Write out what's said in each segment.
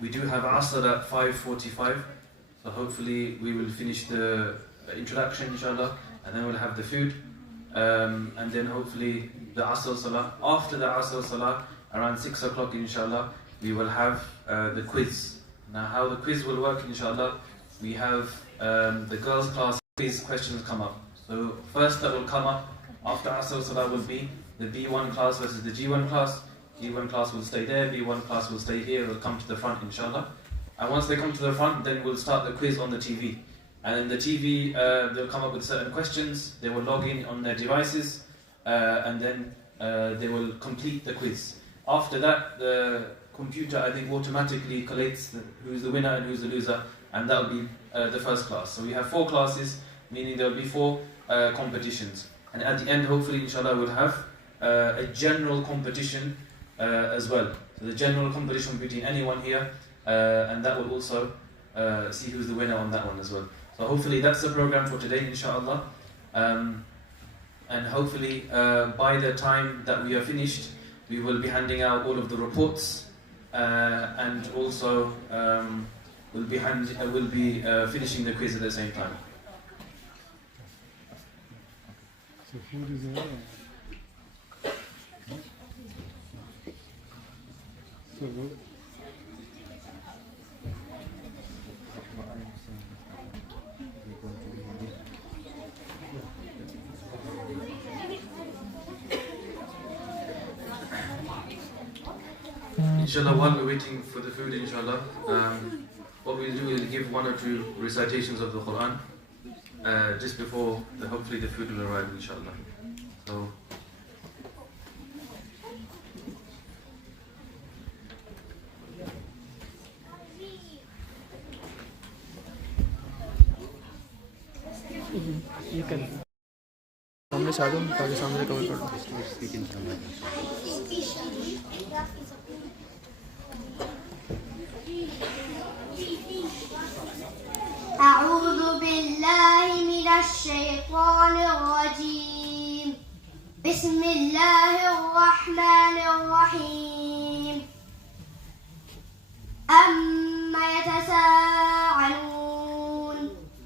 We do have Asr at 5:45, so hopefully we will finish the introduction inshallah, and then we'll have the food, and then hopefully the Asr Salah. After the Asr Salah, around 6 o'clock inshallah, we will have the quiz. Now how the quiz will work inshallah, we have the girls class quiz questions come up. So first that will come up after Asr Salah will be the B1 class versus the G1 class. G1 class will stay there, B1 class will stay here, will come to the front inshallah. And once they come to the front, then we'll start the quiz on the TV. And in the TV, they'll come up with certain questions, they will log in on their devices, and then they will complete the quiz. After that, the computer, I think, automatically collates who's the winner and who's the loser, and that will be the first class. So we have 4 classes, meaning there will be 4 competitions. And at the end, hopefully, inshallah, we'll have a general competition as well. So the general competition between anyone here, and that will also see who's the winner on that one as well. So hopefully that's the program for today, inshallah. And hopefully by the time that we are finished, we will be handing out all of the reports, and also we'll be finishing the quiz at the same time. So food is there. Inshallah, while we're waiting for the food, inshallah, what we'll do is give 1 or 2 recitations of the Quran just before hopefully the food will arrive, inshallah. So. You can. सामने से आ जाओ ताकि सामने से cover कर दो. أعوذ بالله من الشيطان الرجيم. بسم الله الرحمن الرحيم. أما يتساءلون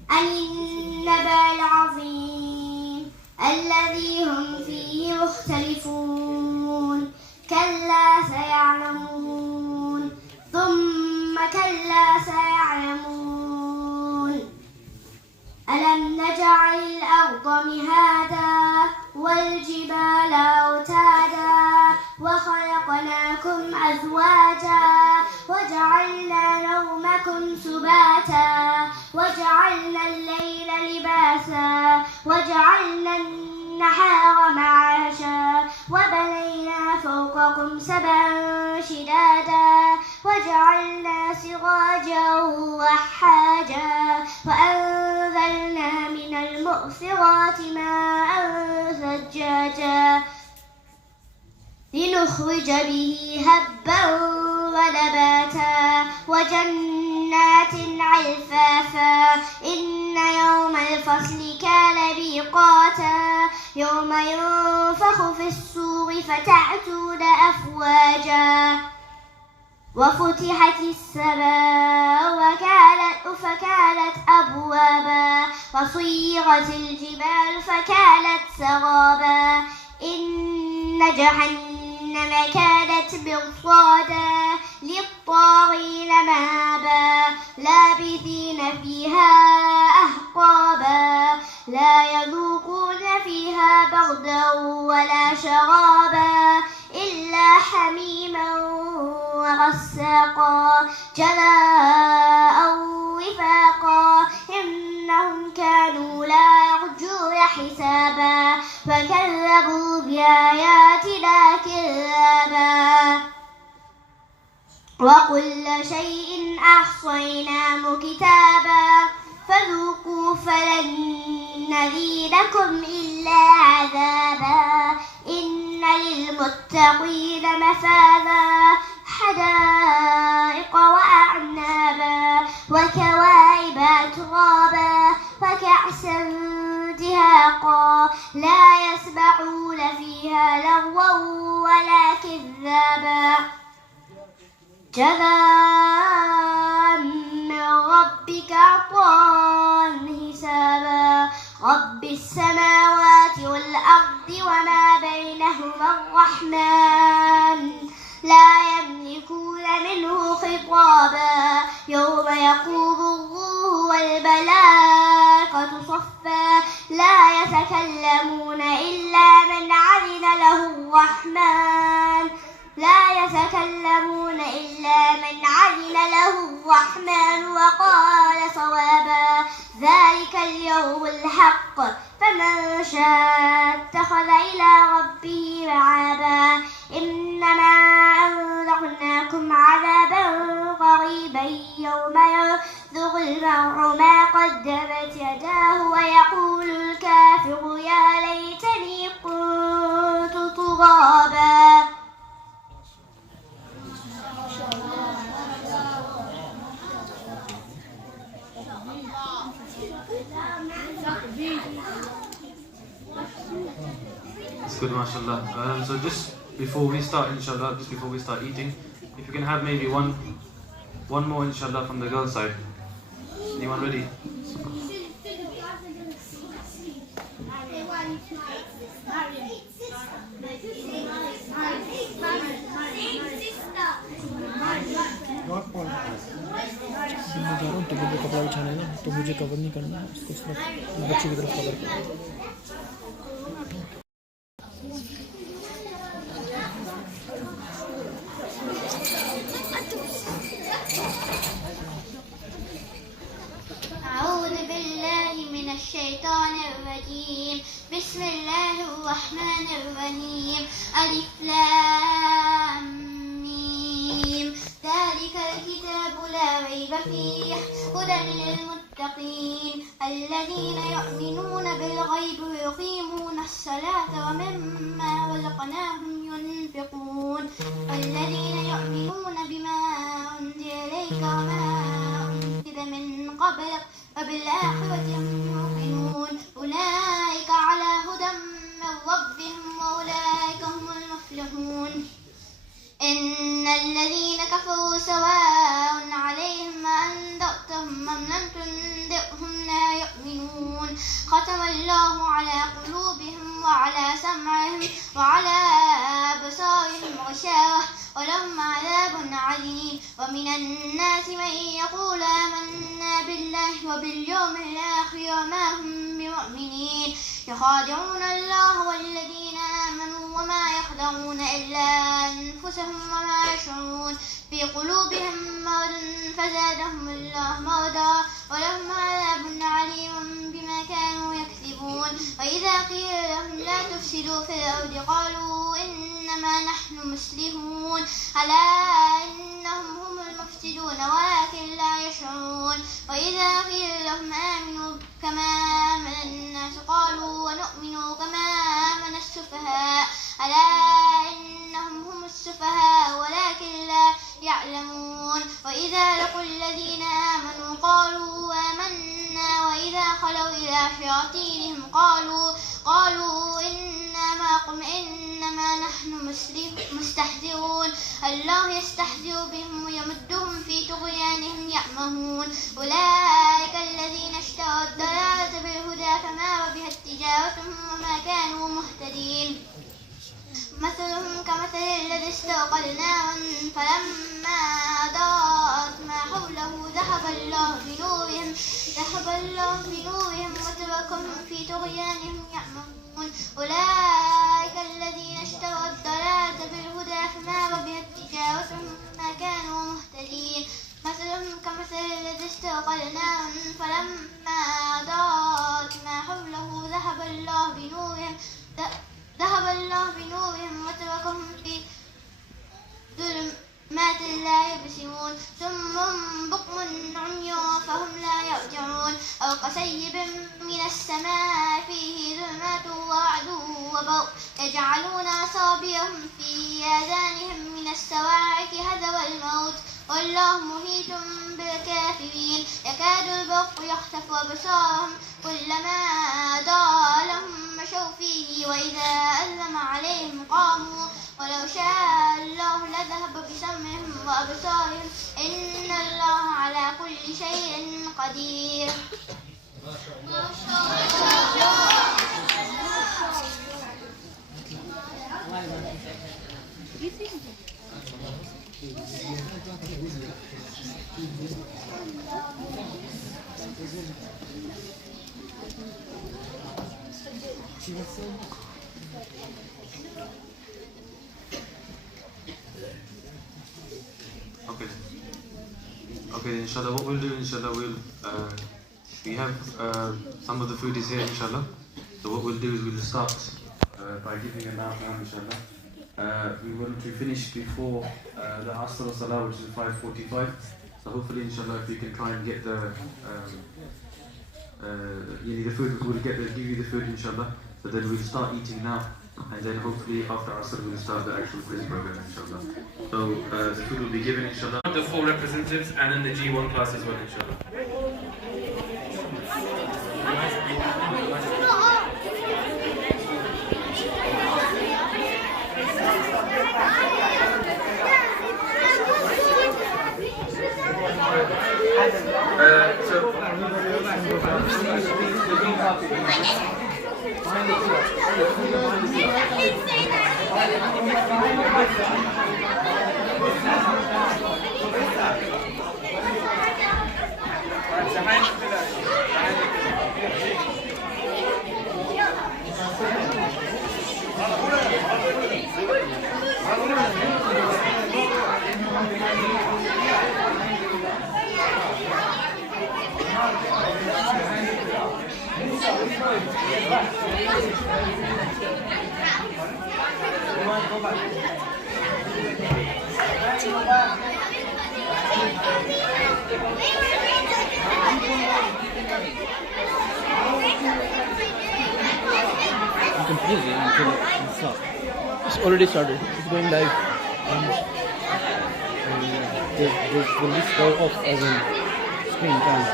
عن النبأ العظيم الذي هم فيه مختلفون. كلا سيعلمون ثم كلا سيعلمون. ألم نجعل الأرض مهادا والجبال أوتادا وخلقناكم أزواجا وجعلنا نومكم سباتا وجعلنا الليل لباسا وجعلنا النهار معاشا وبنينا فوقكم 7 شدادا وجعلنا سراجا وحاجا وأنزلنا من المؤثرات ماء ثجاجا لنخرج به هبا ونباتا وجنات علفافا. إن يوم الفصل كان ميقاتا يوم ينفخ في الصور فتأتون أفواجا وفتحت السماء فكانت أبوابا وصيرت الجبال فكانت سرابا. إن جهنم كانت مرصادا للطاغين مآبا لابثين فيها أحقابا لا يذوقون فيها بردا ولا شرابا إلا حميما وغساقا جزاء وفاقا. إنهم كانوا لا يرجون حسابا فكذبوا بآياتنا كذابا. وكل شيء أحصيناه كتابا فذوقوا فلن نزيدكم إلا عذابا. إن للمتقين مفازا حدائق وأعنابا وكواعب أترابا وكأسا دهاقا لا يسمعون فيها لغوا ولا كذابا. جزاء من ربك عطاء حسابا رب السماوات والأرض وما بينهما الرحمن لا يملكون منه خطابا يوم يقوم الروح والملائكة صفا لا يتكلمون إلا من أذن له الرحمن وقال صوابا ذلك اليوم الحق فمن شاء اتخذ إلى ربه مآبا إنما أنذرناكم عذابا قريبا يوم ينظر المرء ما قدمت يداه ويقول الكافر يا ليتني كنت ترابا. It's good, mashallah. So just before we start, inshallah, just before we start eating, if you can have maybe one more, inshallah, from the girls' side. Anyone ready? मैं जा रहा हूँ टेबल पे कपड़ा बिछाने का, तो मुझे कवर नहीं करना है, उसको सिर्फ बच्चे की तरफ कवर करना है. أعوذ بالله من الشيطان الرجيم بسم الله الرحمن الرحيم ألف لام ميم ذلك الكتاب لا ريب فيه هدى للمتقين الذين يؤمنون بالغيب ويقيمون الصلاة ومما رزقناهم ينفقون والذين يؤمنون بما أنزل إليك وما أنزل من قبلك وبالآخرة هم يوقنون أولئك على هدى من ربهم وأولئك هم المفلحون. إن الذين كفروا سواء عليهم أنذرتهم أم لم تنذرهم لا يؤمنون ختم الله على قلوبهم وعلى سمعهم وعلى أبصارهم غشاوة ولهم عذاب عليم. ومن الناس من يقول آمنا بالله وباليوم الآخر وما هم بمؤمنين يخادعون الله والذين آمنوا وما يخدعون إلا أنفسهم وما يشعرون في قلوبهم مرض فزادهم الله مرضا ولهم عذاب عليم بما كانوا يكذبون. وإذا قيل لهم لا تفسدوا في الأرض قالوا إنما نحن مصلحون ألا إنهم هم المفسدون ولكن لا يشعرون. وإذا قيل لهم آمنوا كما آمن الناس قالوا ونؤمن كما آمن السفهاء ألا إنهم هم السفهاء ولكن لا يعلمون. وإذا لقوا الذين آمنوا قالوا آمنا وإذا خلوا إلى شياطينهم قالوا إنا معكم إنما نحن مستهزئون الله يستهزئ بهم ويمدهم في طغيانهم يعمهون. أولئك الذين اشتروا الضلالة بالهدى فما ربحت تجارتهم وما كانوا مهتدين. مثلهم كمثل الذي استوقد نارا فلما أضاءت ما حوله ذهب الله بنورهم وتركهم في طغيانهم يعمهون. أولئك الذين اشتروا الضلالة بالهدى فما ربحت تجارتهم وما كانوا مهتدين. مثلهم كمثل الذي استوقد نارا فلما أضاءت ما حوله ذهب الله بنورهم وتركهم في ظلمات لا يبصرون ثم بكم عمي فهم لا يرجعون. أو كصيب من السماء فيه ظلمات ورعد وبرق يجعلون أصابعهم في آذانهم من الصواعق حذر الموت والله محيط بالكافرين. يكاد البرق يخطف أبصارهم كلما أضاء لهم مشوا فيه وإذا أظلم عليهم قاموا ولو شاء الله لذهب بسمعهم وأبصارهم إن الله على كل شيء قدير. Okay, inshallah, what we'll do, inshallah, we have some of the food is here, inshallah. So what we'll do is we'll start by giving a nafla, inshallah. We want to finish before the Asr Salah, which is 5:45. So hopefully, inshallah, if you can try and get the food, we'll give you the food, inshallah. So then we'll start eating now, and then hopefully after Asr we'll start the actual quiz program, inshallah. So the food will be given, inshallah. The 4 representatives and then the G1 class as well, inshallah. It's already started. It's going live. And there will be show off as in screen time.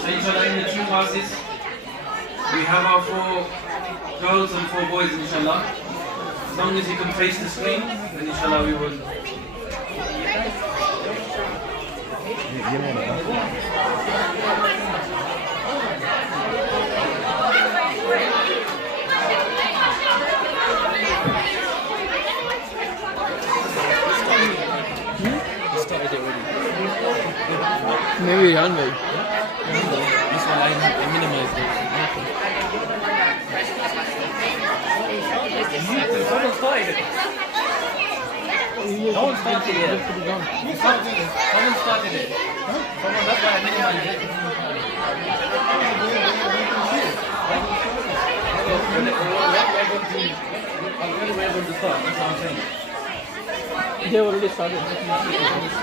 So inshallah, in the 2 classes, we have our 4 girls and 4 boys, inshallah. As long as you can face the screen, then inshallah we will. maybe Yan bhai. This one I minimized it. Someone started it. No one started it. Someone started it. Someone, that's why I minimized it. We're going to start. That's what I'm saying. They already started.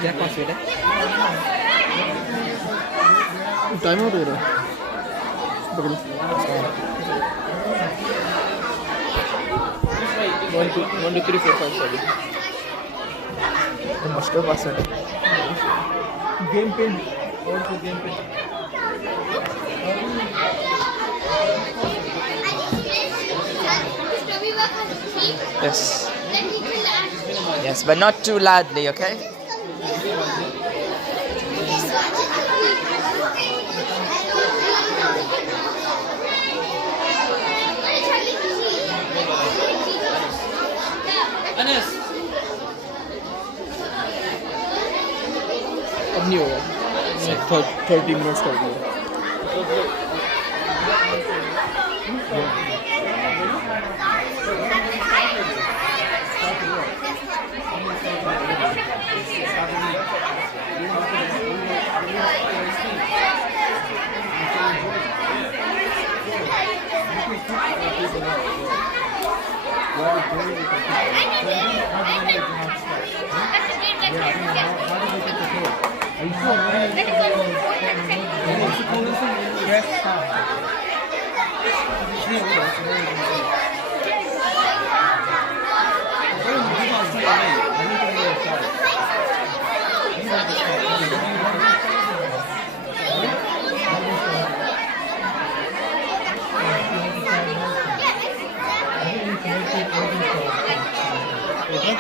क्या कौन सी है? Time out हो रहा है. पकड़ो. 1 2 3 4 5 7. Master password. Game pin. Also game pin. Yes. Yes, but not too loudly, okay? Anas. अब नहीं होगा. 30 minutes कर दिया.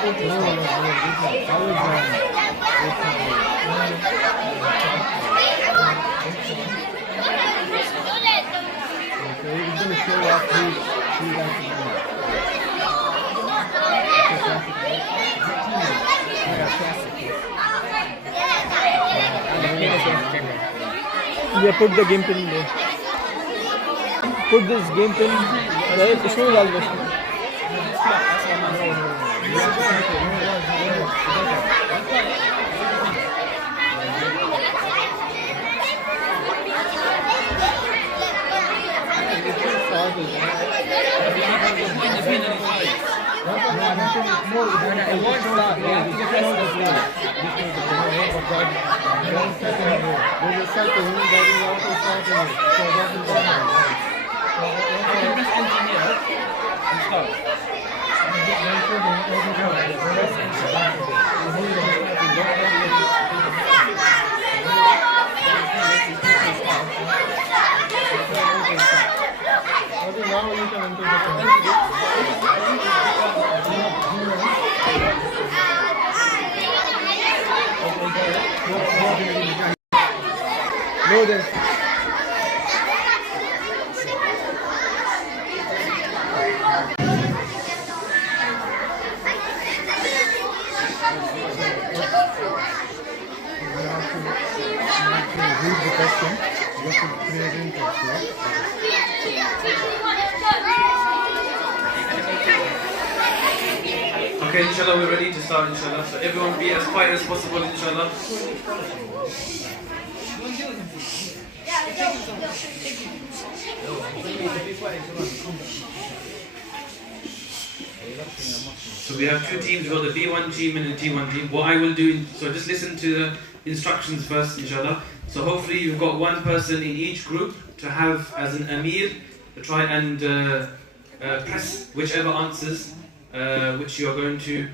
Yeah, put the game pin there. Put this game pin right. इसमें डाल दो. No, then. Read the question. You have to present it. Okay, inshallah, we're ready to start, inshallah. So everyone be as quiet as possible, inshallah. So we have two teams, we've got the B1 team and the T1 team. What I will do, so just listen to the instructions first, inshallah. So hopefully you've got one person in each group to have as an Amir, to try and press whichever answers which you are going to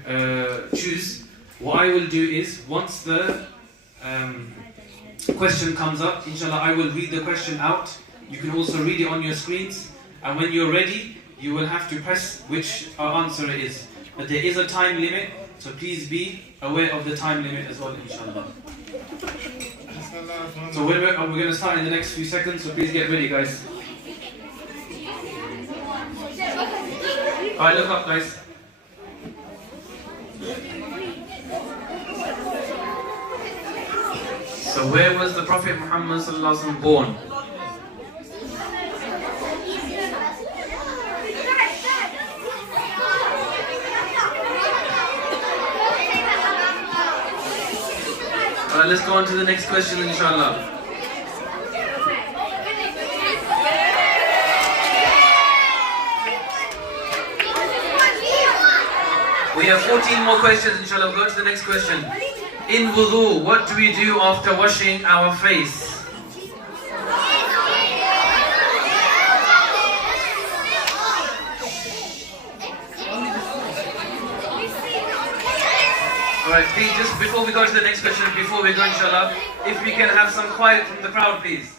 choose. What I will do is, once the question comes up, inshallah, I will read the question out. You can also read it on your screens, and when you're ready, you will have to press which answer it is. But there is a time limit, so please be aware of the time limit as well, inshallah. So we're going to start in the next few seconds, so please get ready, guys. Alright, look up, guys. So where was the Prophet Muhammad sallallahu alaihi wasallam born? Alright, let's go on to the next question, inshallah. We have 14 more questions, inshallah. We'll go to the next question. In wudu, what do we do after washing our face? Alright, please, just before we go to the next question, before we go, inshallah, if we can have some quiet from the crowd, please.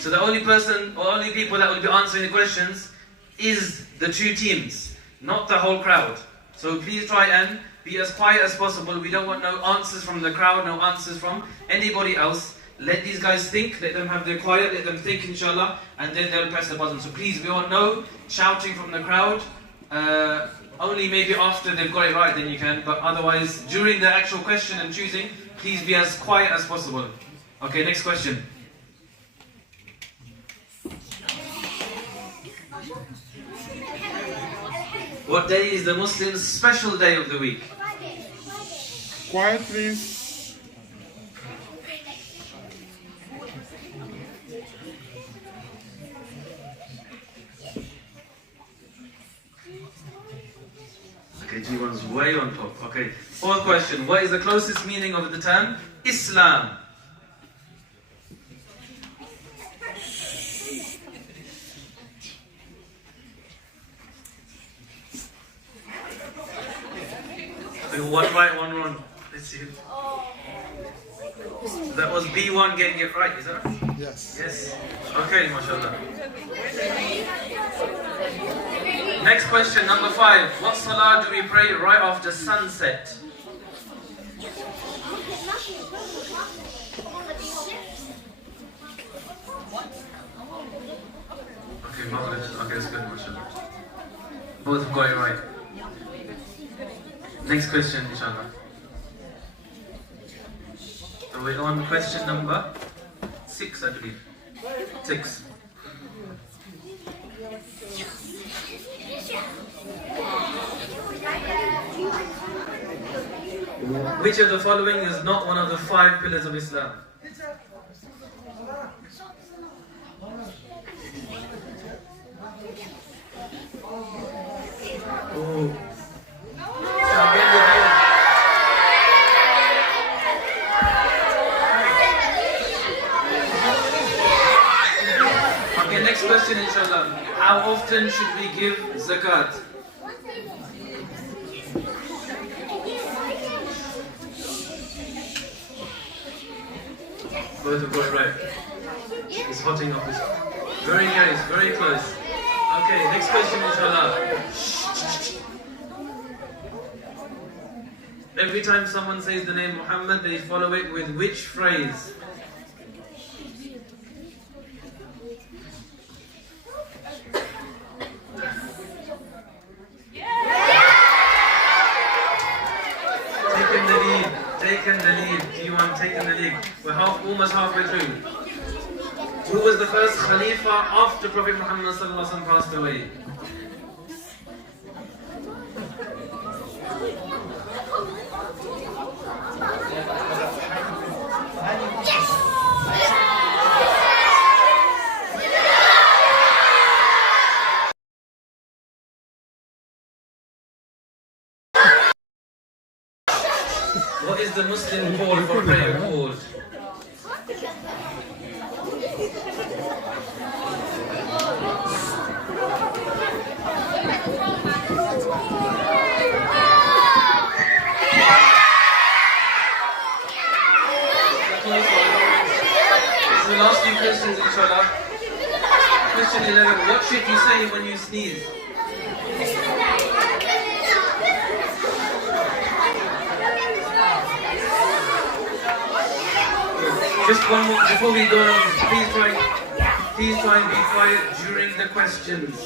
So the only person, or only people that will be answering the questions is the two teams, not the whole crowd. So please try and be as quiet as possible. We don't want no answers from the crowd, no answers from anybody else. Let these guys think, let them have their quiet, let them think, inshallah, and then they'll press the button. So please, we want no shouting from the crowd. Only maybe after they've got it right, then you can. But otherwise, during the actual question and choosing, please be as quiet as possible. Okay, next question. What day is the Muslims' special day of the week? Quiet, please. Okay, G1's way on top. Okay, fourth question. What is the closest meaning of the term Islam? One right, one wrong. Let's see. That was B1 getting it right, is that right? Yes. Yes. Okay, mashallah. Next question, number 5. What salah do we pray right after sunset? Okay, Maghrib. Okay, that's good, mashallah. Both have got it right. Next question, inshallah. So we're on question number 6, I believe. 6. Which of the following is not one of the 5 pillars of Islam? Oh. Okay, next question, inshallah. How often should we give zakat? Both have got it right. It's hotting up. Very nice, very close. Okay, next question, inshallah. Every time someone says the name Muhammad, they follow it with which phrase? Taken the lead. G1 taken the lead. We're almost halfway through. Who was the first Khalifa after Prophet Muhammad sallallahu alaihi wasallam passed away? What is the Muslim call for prayer called? This is the last few questions, inshallah. Question 11. What should you say when you sneeze? Just one more, before we go on, please try and be quiet during the questions.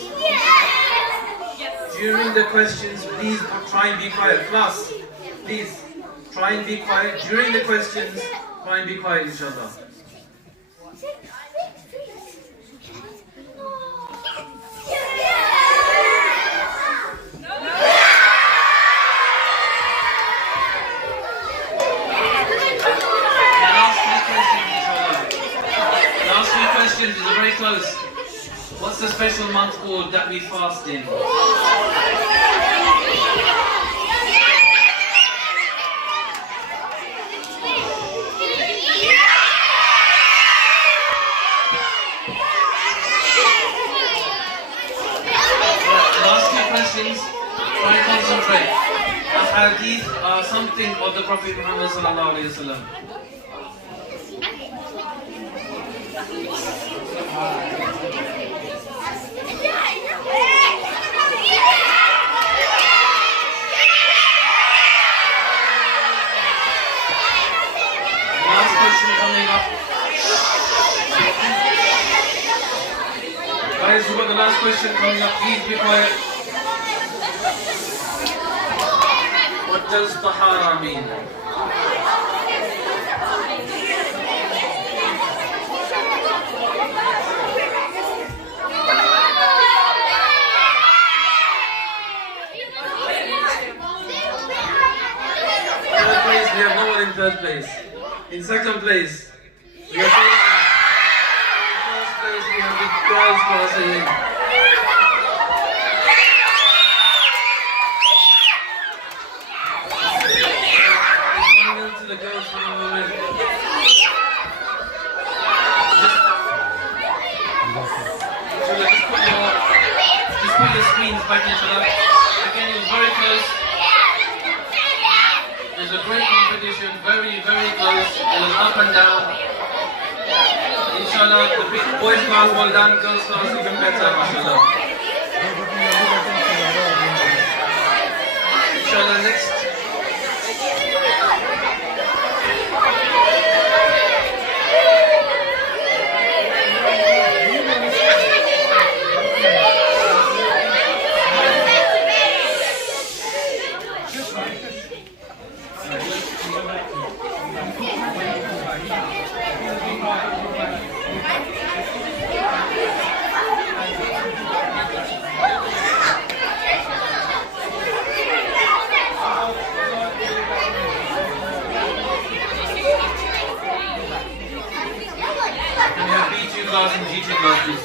During the questions, please try and be quiet. Class, please, try and be quiet. During the questions, try and be quiet, inshallah. These are very close. What's the special month called that we fast in? Last few questions. Try and concentrate. Hadith are something of the Prophet Muhammad sallallahu alaihi wasallam. Last question coming up. Guys, we've got the last question coming up. Please be quiet. What does tahara mean? We have no one in third place. In second place, we have no one. In first place, we have the girls passing in. There's 1 minute to the girls for the moment. Just put your screens back into that. Again, it was very close. It was a great competition, very, very close. It was up and down. Inshallah, the boys class well done, girls class even better, mashallah. inshallah next. We have B2 class and G2 class, please.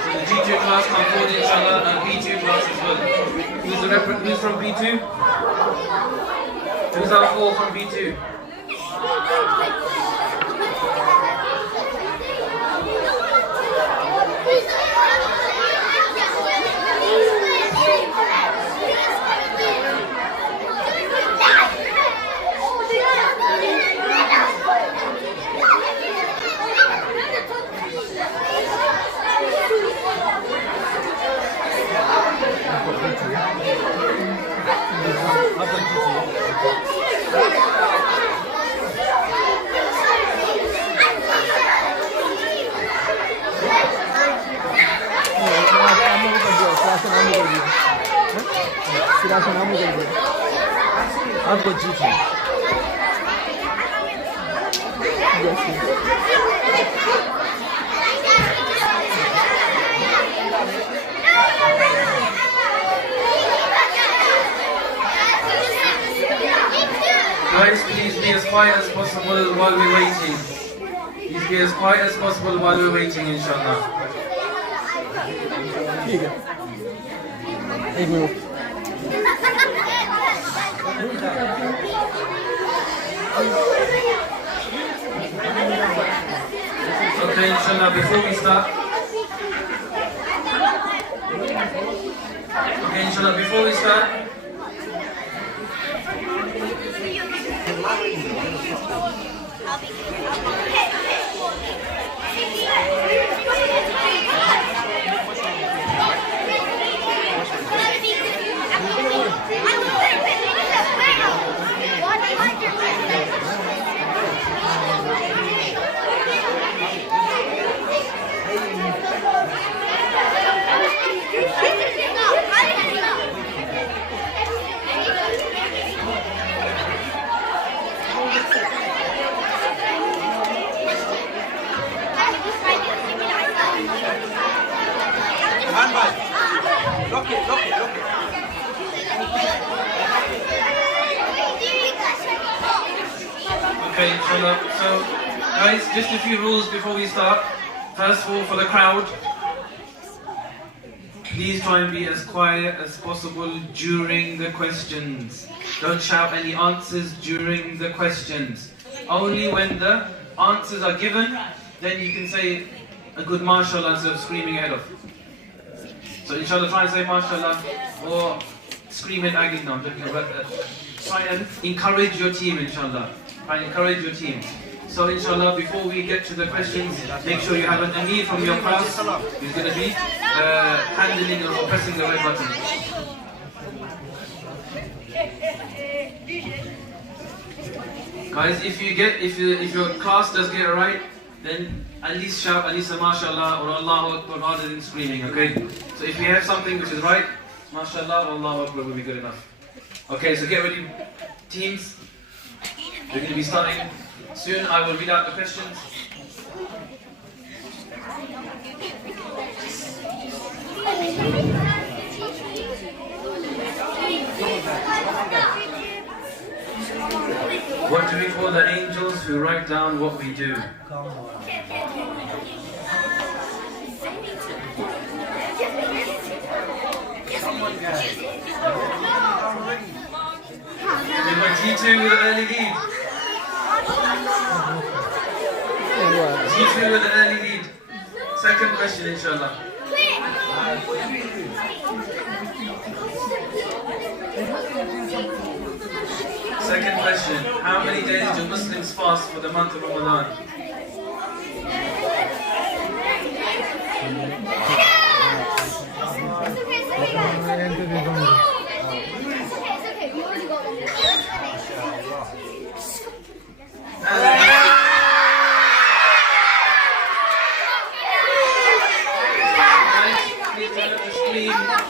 So the G2 class come forward inshallah and B2 class as well. Who's from B2? Who's our call from B2? आपको जीत है Guys, please be as quiet as possible while we're waiting. Please be as quiet as possible while we're waiting, inshallah. ठीक है एक minute Okay, inshallah, before we start. Okay, inshallah, before we start. Okay, inshallah. So, guys, just a few rules before we start. First of all, for the crowd, please try and be as quiet as possible during the questions. Don't shout any answers during the questions. Only when the answers are given, then you can say a good mashallah instead of screaming ahead of. So inshallah try and say mashallah or scream it again now. Try and encourage your team, inshallah. Try and encourage your team. So inshallah, before we get to the questions, make sure you have an Amir from your class who's going to be handling or pressing the red button. Guys, if your class does get it right, then at least shout at least a mashallah or Allahu Akbar rather than screaming, okay? So if we have something which is right, mashallah or Allahu Akbar will be good enough. Okay, so get ready, teams. We're going to be starting soon. I will read out the questions. What do we call the angels who write down what we do? We've got G2 with an early lead. G2 with an early lead. Second question, inshallah. Second question. How many fast for the month of Ramadan?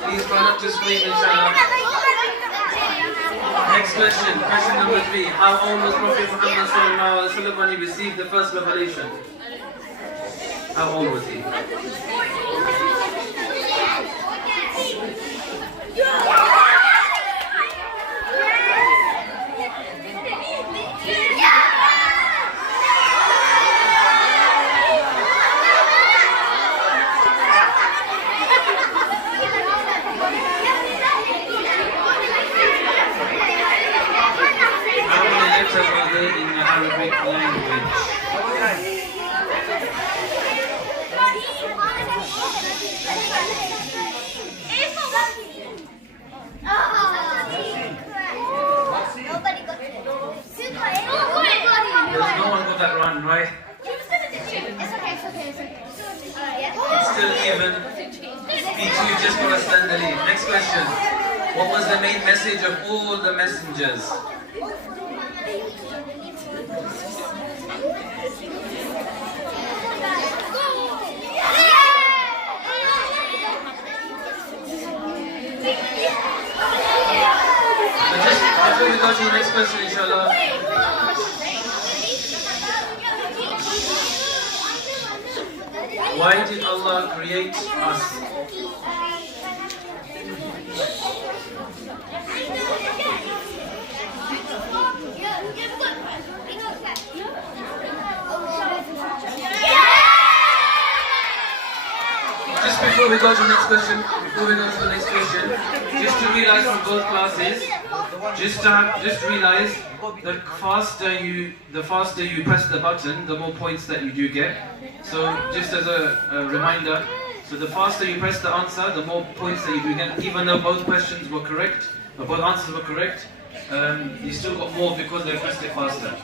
Please try not to scream, inshallah. Next question, question number 3. How old was Prophet Muhammad sallallahu alaihi wasallam when he received the first revelation? How old was he? In the Arabic language. There's no one got that wrong, right? It's still even. P2 just got a standard lead. Next question. What was the main message of all the messengers? Before we go to the next question, inshallah. Why did Allah create us? Just before we go to the next question, just to realize from both classes, just realize the faster you press the button, the more points that you do get. So just as a reminder, so the faster you press the answer, the more points that you do get. Even though both questions were correct, or both answers were correct, you still got more because they pressed it faster.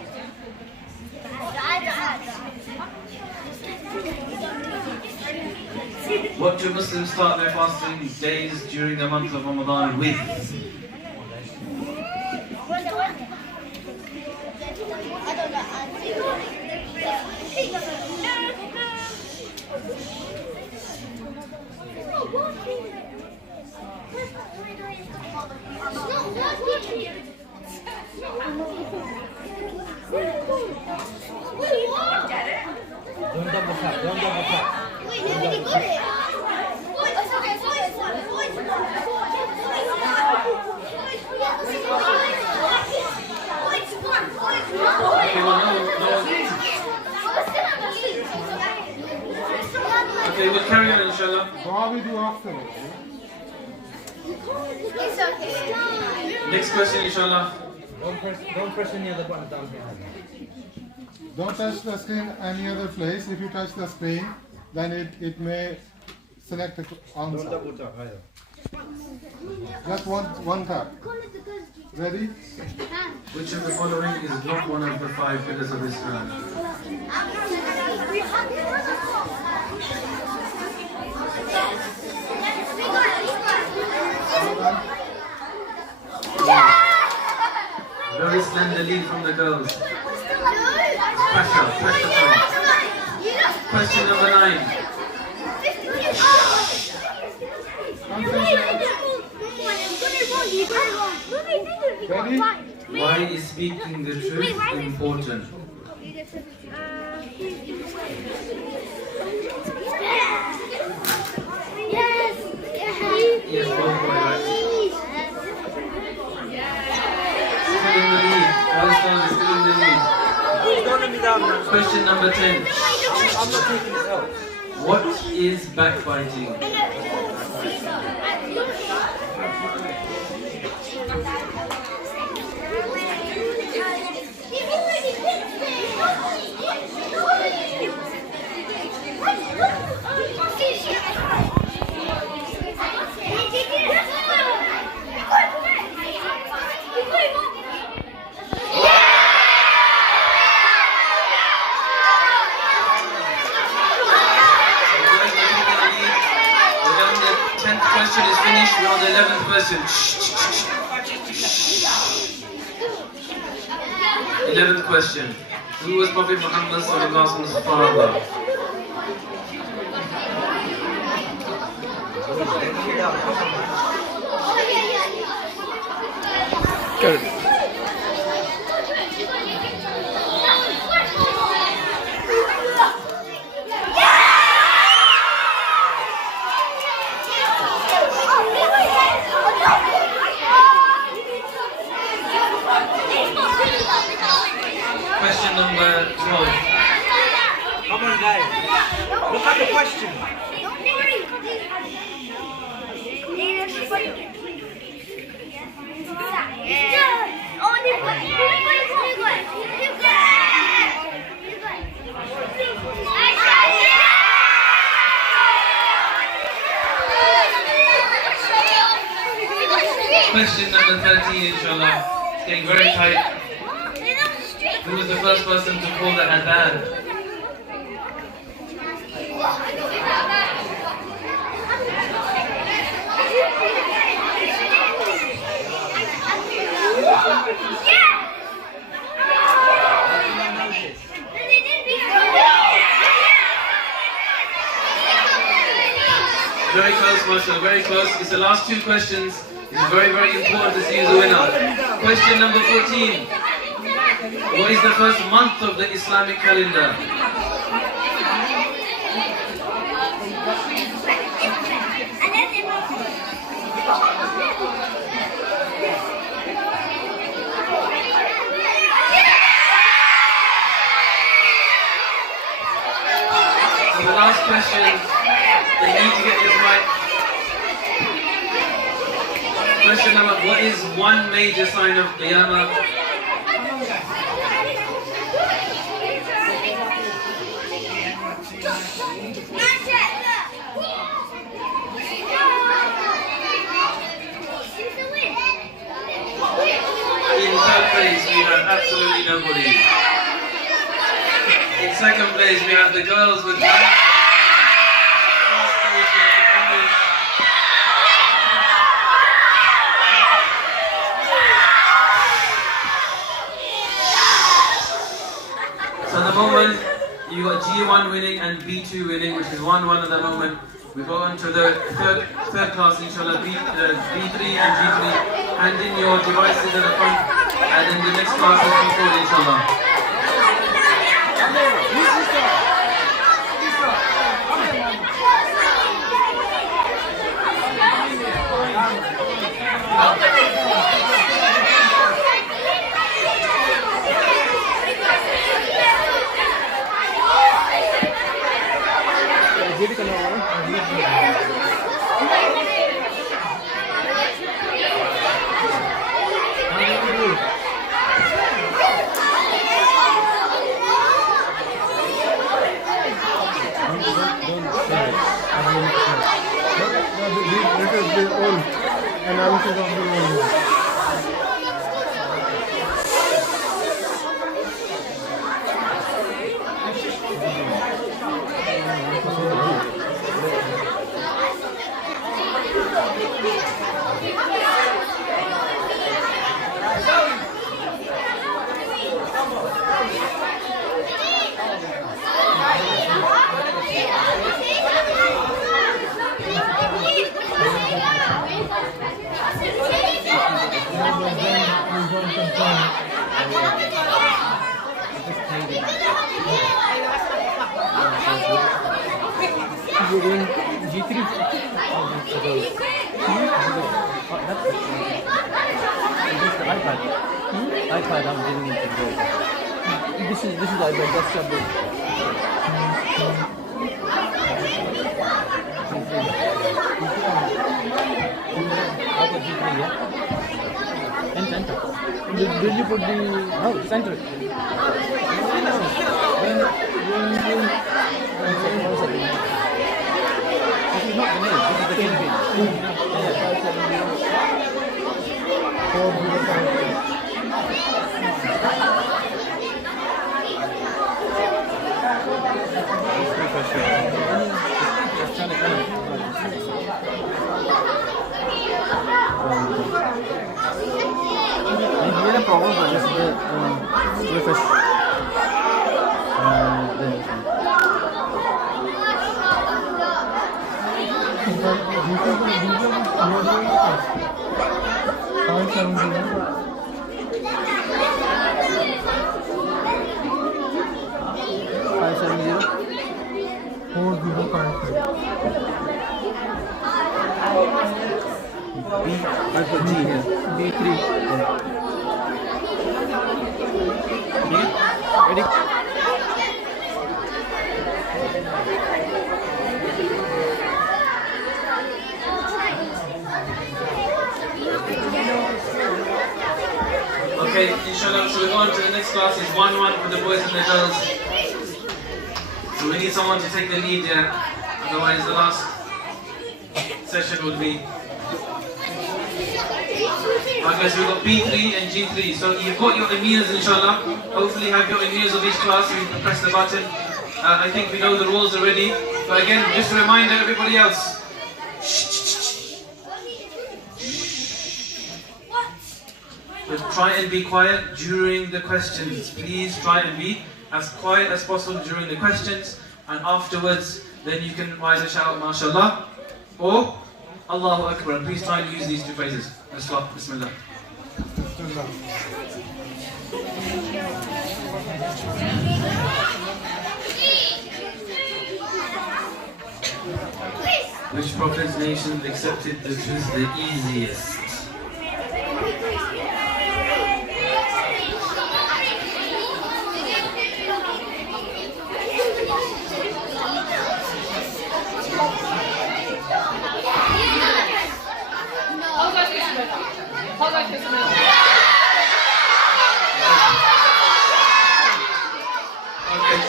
What do Muslims start their fasting days during the month of Ramadan with? Don't double tap. Wait, nobody got it. It's okay. Okay, we'll carry on, inshallah. What we do after it? It's okay. Next question, inshallah. Don't press any other button down here. Don't touch the screen any other place. If you touch the screen, then it may select the Don't answer. double tap either. Just one tap. Ready? Which of the following is not one of the 5 pillars of Islam? Very slender lead from the girls. Pressure. Question number 9. Ready? Why is speaking the truth important? Yes, both were right. Still in the lead. All stars are still in the lead. Don't let me down, man. Question number 10. I'm not taking this out. What is backbiting? question is finished. We're on the 11th question. 11th question. Who was Prophet Muhammad sallallahu alaihi wasallam's father? Good. Question number 12. Come on, guys. Look at the question. Question number 13, inshallah. It's getting very tight. Who was the first person to call the adhan? Very close, Marshall, very close. It's the last two questions. It's very, very important to see who's the winner. Question number 14. What is the first month of the Islamic calendar? So the last question, they need to get this right. Question number, what is one major sign of Qiyamah? In third place, we have absolutely nobody. In second place, we have the girls with So at the moment, you got G1 winning and B2 winning, which is 1-1 at the moment. We go on to the third class, inshallah, B3 and G3. Hand in your devices at the front, and then the next class is B4, inshallah. This is the old analysis of the old. You're going G3? iPad, I'm giving it to go. This is iPad, that's tablet. iPad G3, yeah? Enter. Did you put the center? This is not the name, this is the campaign. Just trying to Okay, inshallah, so we go on to the next class. It's 1-1 for the boys and the girls. So we need someone to take the lead there. Otherwise the last session will be... Okay, so we've got B3 and G3. So you've got your emirs, inshallah. Hopefully you have your emirs of each class, so you can press the button. I think we know the rules already. But again, just a reminder, everybody else. But try and be quiet during the questions. Please try and be as quiet as possible during the questions. And afterwards, then you can either shout, MashaAllah, or Allahu Akbar. And please try and use these two phrases. Let's start. Bismillah. Which prophet's nation accepted the truth the easiest?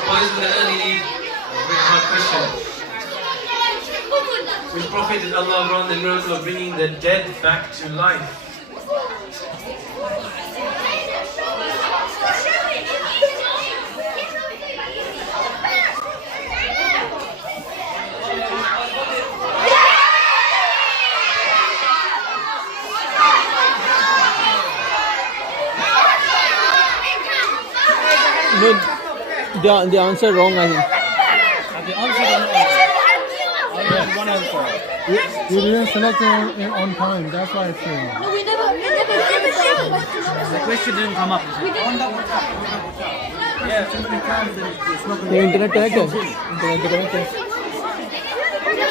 Boys with an early lead. Very hard question. Which prophet did Allah grant the miracle of bringing the dead back to life? No, the answer wrong, I think. The answer is only one answer. You didn't select on time, that's why it's saying. No, we never did. The question didn't come up. Yeah, simply times it's not ये internet connect है, internet connect है.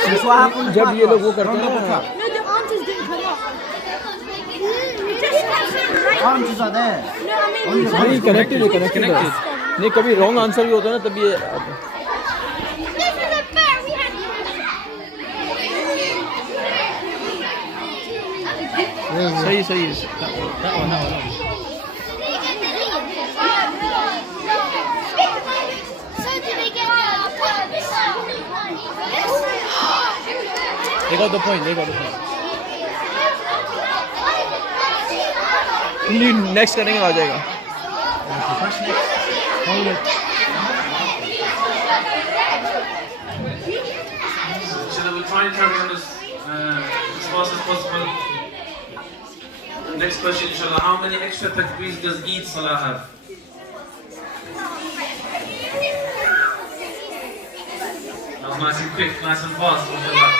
That's what happened. जब ये लोग वो करते हैं ना, No, the answers didn't come up. Answers are there. No, I mean, नहीं कनेक्टेड है. नहीं कभी रॉन्ग आंसर भी होता है ना तब ये this isn't fair. We had सही सही है. That one. So did they get They got the point. Next करेंगे आ जाएगा. So we'll try and carry on as fast as possible. Next question, inshallah. How many extra takbeers does each salah have? That was nice and quick, nice and fast, inshallah.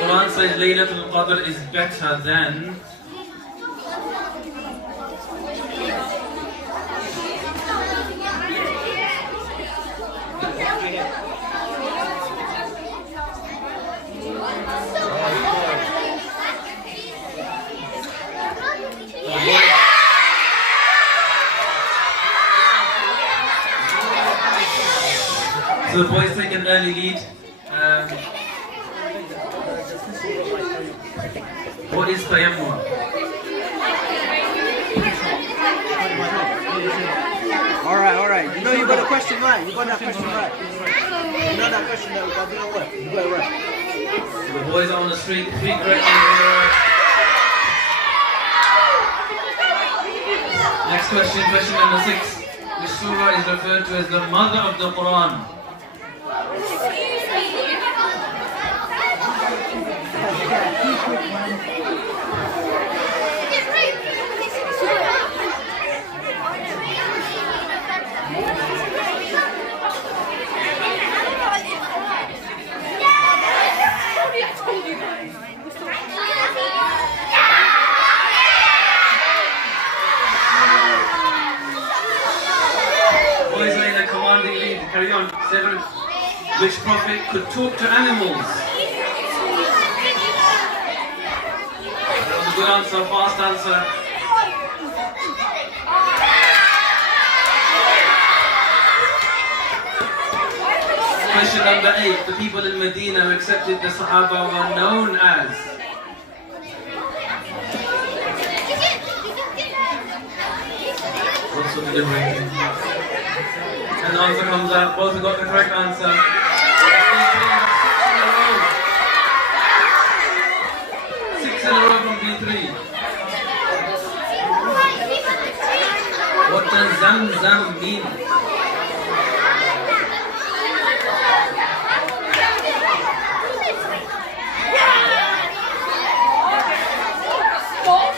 Quran says Laylatul Qadr is better than... So the boys take an early lead. What is tayammum? Alright. You know you got a question right. You got that question right. You know that question that we got what? You got it right. So the boys are on the street, 3 correct. Next question number 6. Which surah is referred to as the mother of the Quran? which prophet could talk to animals? That was a good answer, fast answer. Question number 8. The people in Medina who accepted the Sahaba were known as? What's the delivery? And the answer comes out. Both have got the correct answer. 6 in a row from B3. What does Zamzam mean?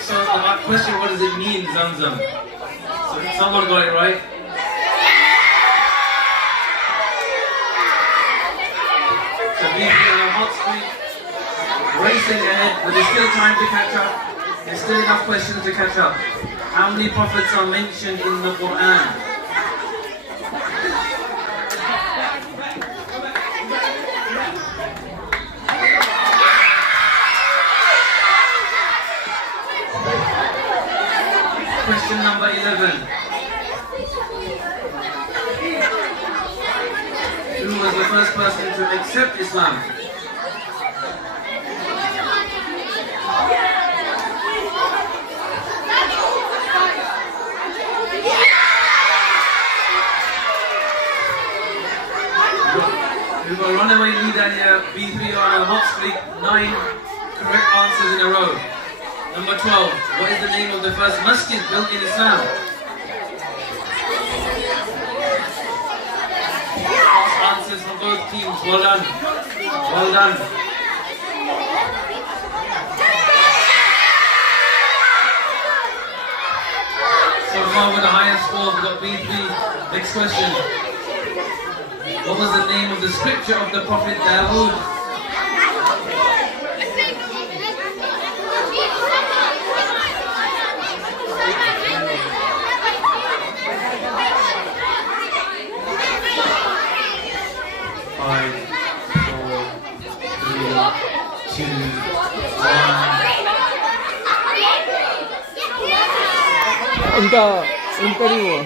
So the question, what does it mean, Zamzam? So someone got it right. So we on a hot streak, racing ahead, but there's still time to catch up. There's still enough questions to catch up. How many prophets are mentioned in the Quran? Question number 11. Who was the first person to accept Islam? We've got a runaway leader here. B3 are on a hot streak. 9 correct answers in a row. Number 12. What is the name of the first masjid built in Islam? False answers from both teams. Well done. Well done. So far with the highest score, we've got B3. Next question. What was the name of the scripture of the Prophet Dawood? उनका interview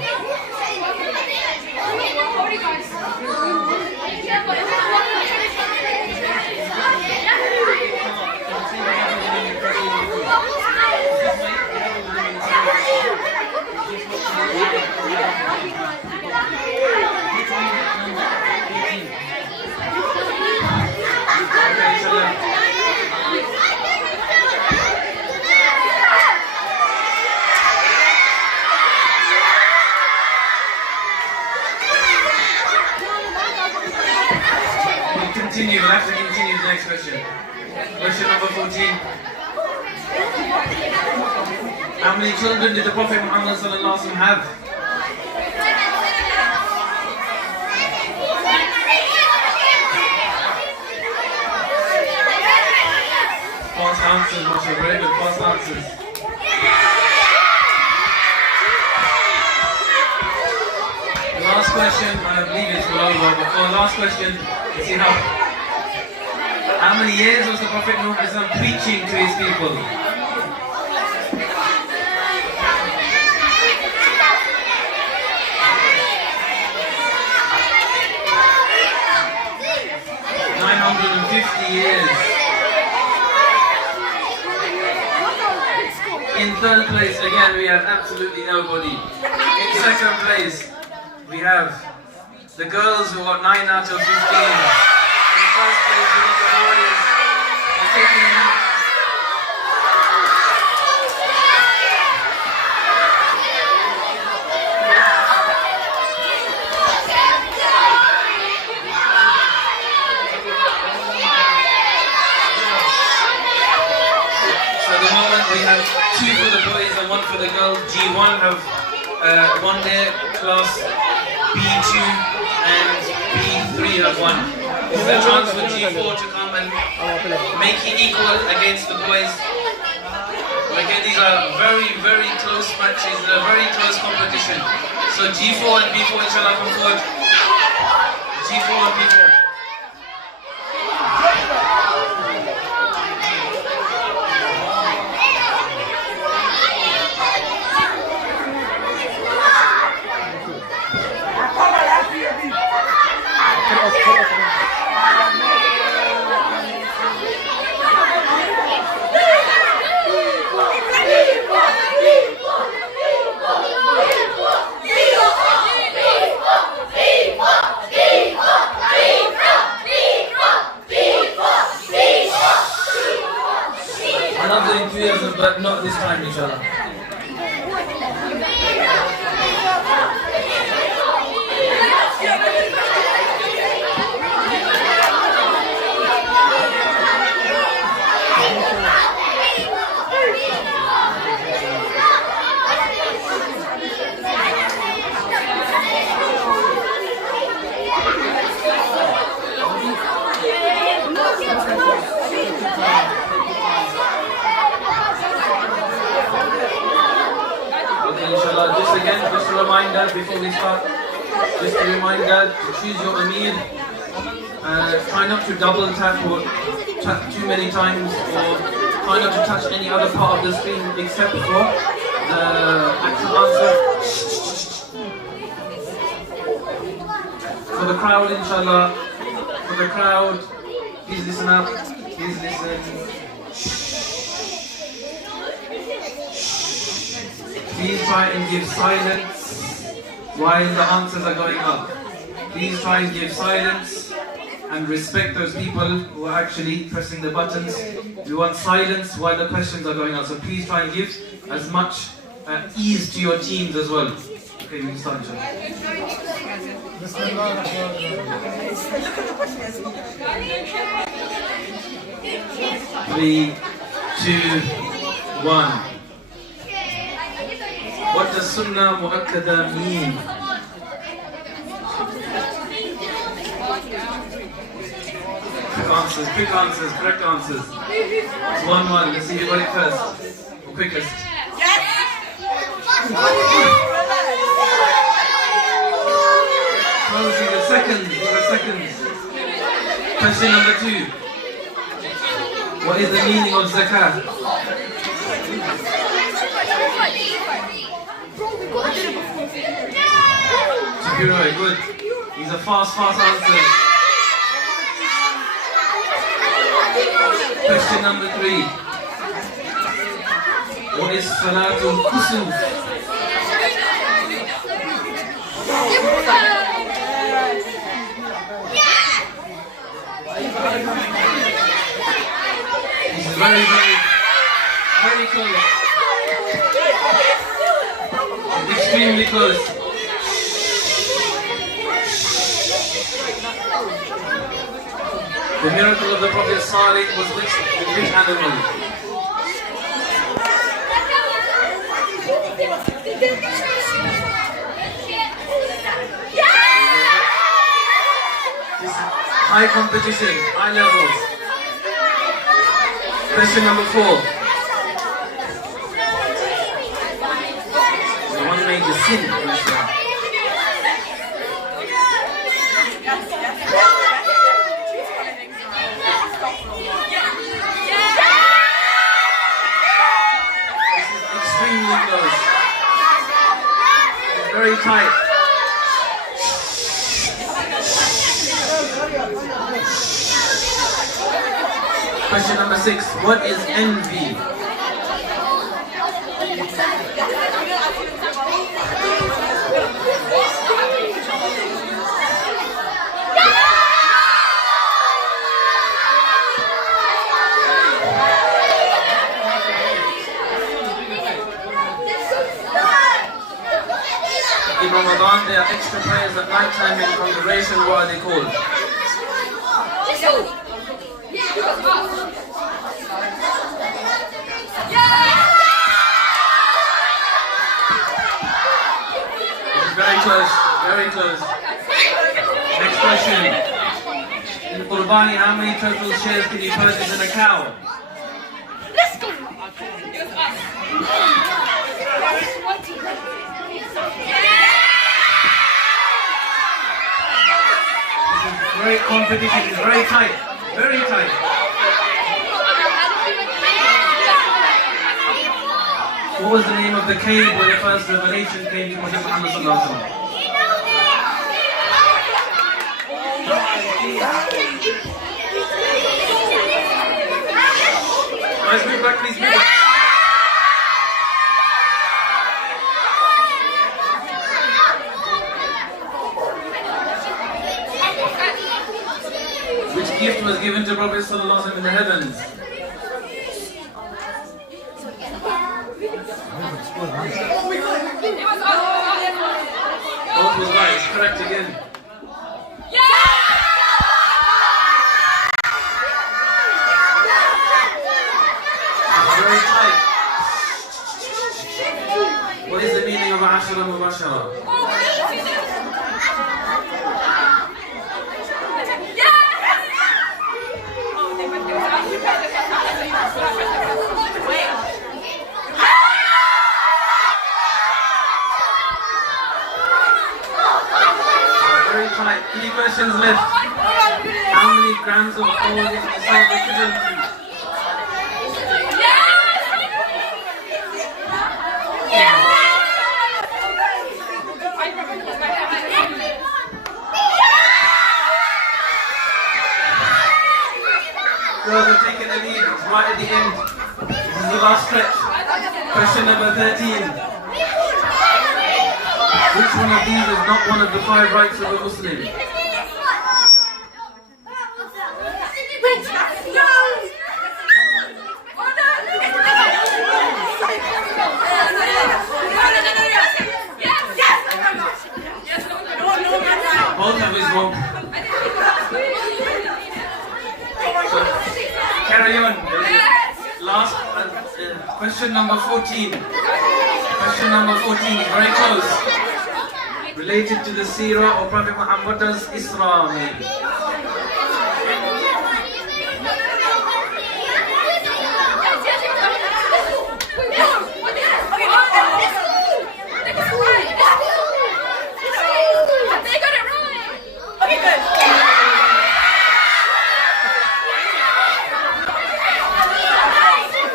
We'll have to continue the next question. Question number 14. How many children did the Prophet Muhammad sallallahu alaihi wasallam have? False answers, Masha. Very good. False answers. The last question, I believe it's well over, but for the last question, let's see how many years was the Prophet Muhammad preaching to his people? Years. In third place, again, we have absolutely nobody. In second place, we have the girls who got 9 out of 15. In first place, we got the boys who are taking it. We have 2 for the boys and 1 for the girls. G1 have 1 there, class B2 and B3 have 1. This is a chance for G4 to come and make it equal against the boys. Again, these are very, very close matches, a very close competition. So G4 and B4 inshallah come forward. G4 and B4. I love the enthusiasm, but not this time, inshallah. Inshallah, just a reminder before we start, just a reminder to choose your Amir. Try not to double tap or tap too many times, or try not to touch any other part of the screen except for the actual answer. For the crowd, inshallah, for the crowd, please listen up, please listen. Please try and give silence while the answers are going up. Please try and give silence and respect those people who are actually pressing the buttons. We want silence while the questions are going up. So please try and give as much ease to your teams as well. Okay, we can start. 3, 2, 1. What does Sunnah Mu'akkada mean? Quick answers, correct answers. It's 1-1. Let's see who got it first. Or quickest. Closing the seconds. Question number 2. What is the meaning of zakah? Shapiro, good. These are fast answers. Question number 3. What is Salatul Kusuf? This is very close. Extremely close. The miracle of the Prophet Salih was which animal? This is high competition, high levels. Question number 4. One major sin in Islam. Extremely close. It's very tight. Question number 6. What is envy? In Ramadan, there are extra prayers at night time in congregation. What are they called? Very close, very close. Next question. In Qurbani, how many total shares can you purchase in a cow? Let's go! Very competition, it's very tight, very tight. What was the name of the cave where the first revelation came to Prophet Muhammad sallallahu alaihi wasallam? Guys, move back, please, move back. Which gift was given to Prophet Sallallahu Alaihi Wasallam in the heavens? Both was right, it's correct again. Very tight. What is the meaning of Ashara Mubashara? Very tight. 3 questions left. How many grams of gold is Nisab equivalent to? Girls have taken the lead. It's right at the end. This is the last stretch. Question number 13. Which one of these is not one of the 5 rights of a Muslim? Both of us wrong. So, carry on. Last question number 14. Question number 14 is very close. Related to the seerah of Prophet Muhammad. What does Isra mean?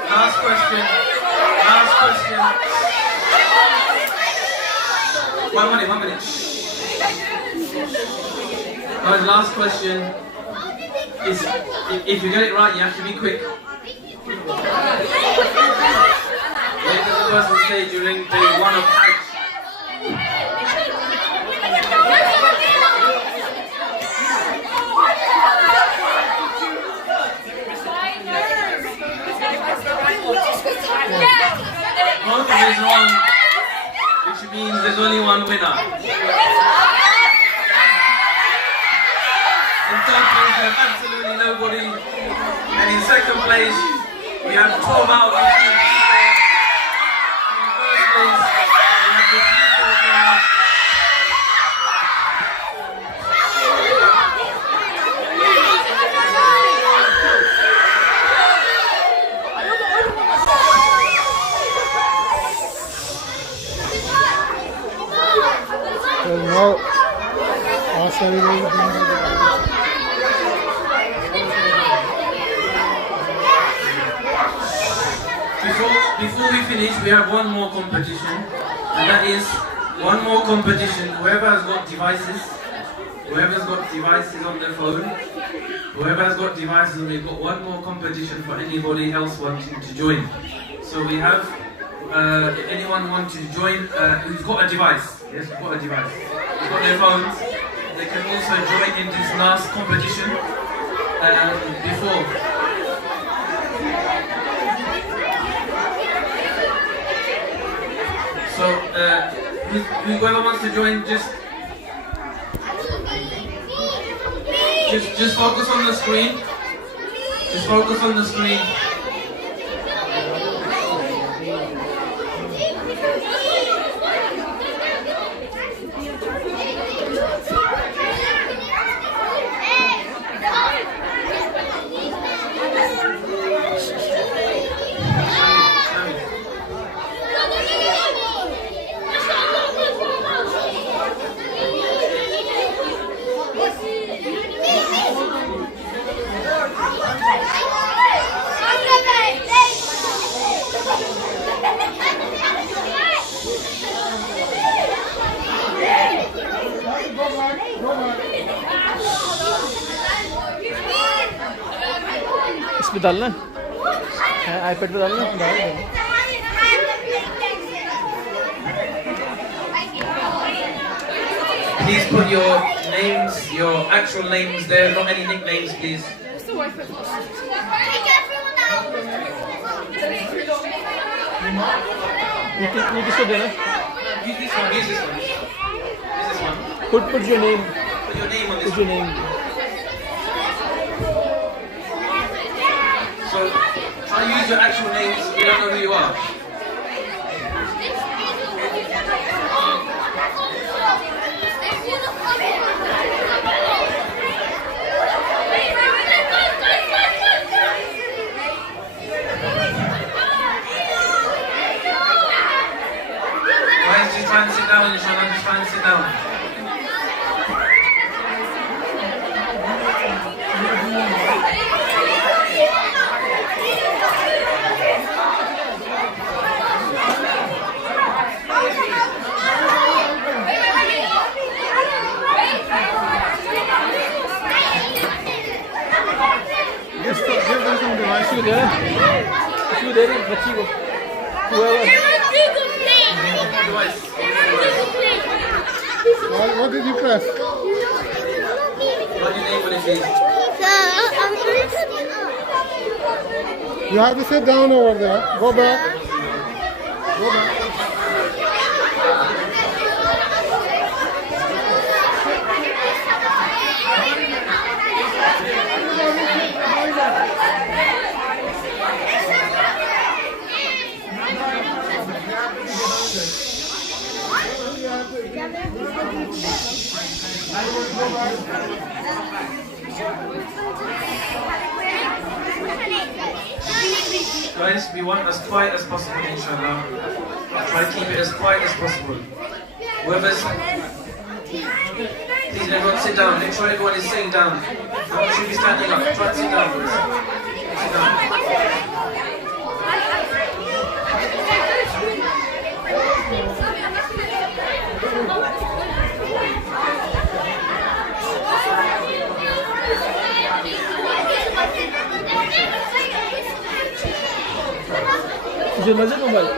Last question. One minute. Guys, last question is, if you get it right, you have to be quick. Where does the person stay during day 1 of Hajj? Both of is wrong, which means there's only one winner. In third place, we have absolutely nobody. And in second place, we have 12 out of 15 people. And in first place, we have the people from So now, Asha will bring the Before we finish, we have one more competition, and that is one more competition. Whoever has got devices on their phone, whoever has got devices, we've got one more competition for anybody else wanting to join. So we have anyone want to join who's got a device. Yes, who's got a device. Who's got their phones. They can also join in this last competition before. So, whoever wants to join, just focus on the screen. Just focus on the screen. पे डालना है iPad पे डालना Please put your names, your actual names there, not any nicknames, please. ये किसको देना Use this one, use this one. Use this one. put your name Put your name on this put your one. name So, try to use your actual names, we don't know who you are. Guys, just try and sit down, inshallah, just try and sit down. Give them some device. इसको दे रहे बच्ची को whoever What did you press? What do you name when it is? You have to sit down over there. Go back. Go back. Guys, we want as quiet as possible, inshallah. Try to keep it as quiet as possible. Whoever's... Please everyone sit down. Make sure everyone is sitting down. No one should be standing up. Try to sit down, please. Sit down. Is it masjid mobile?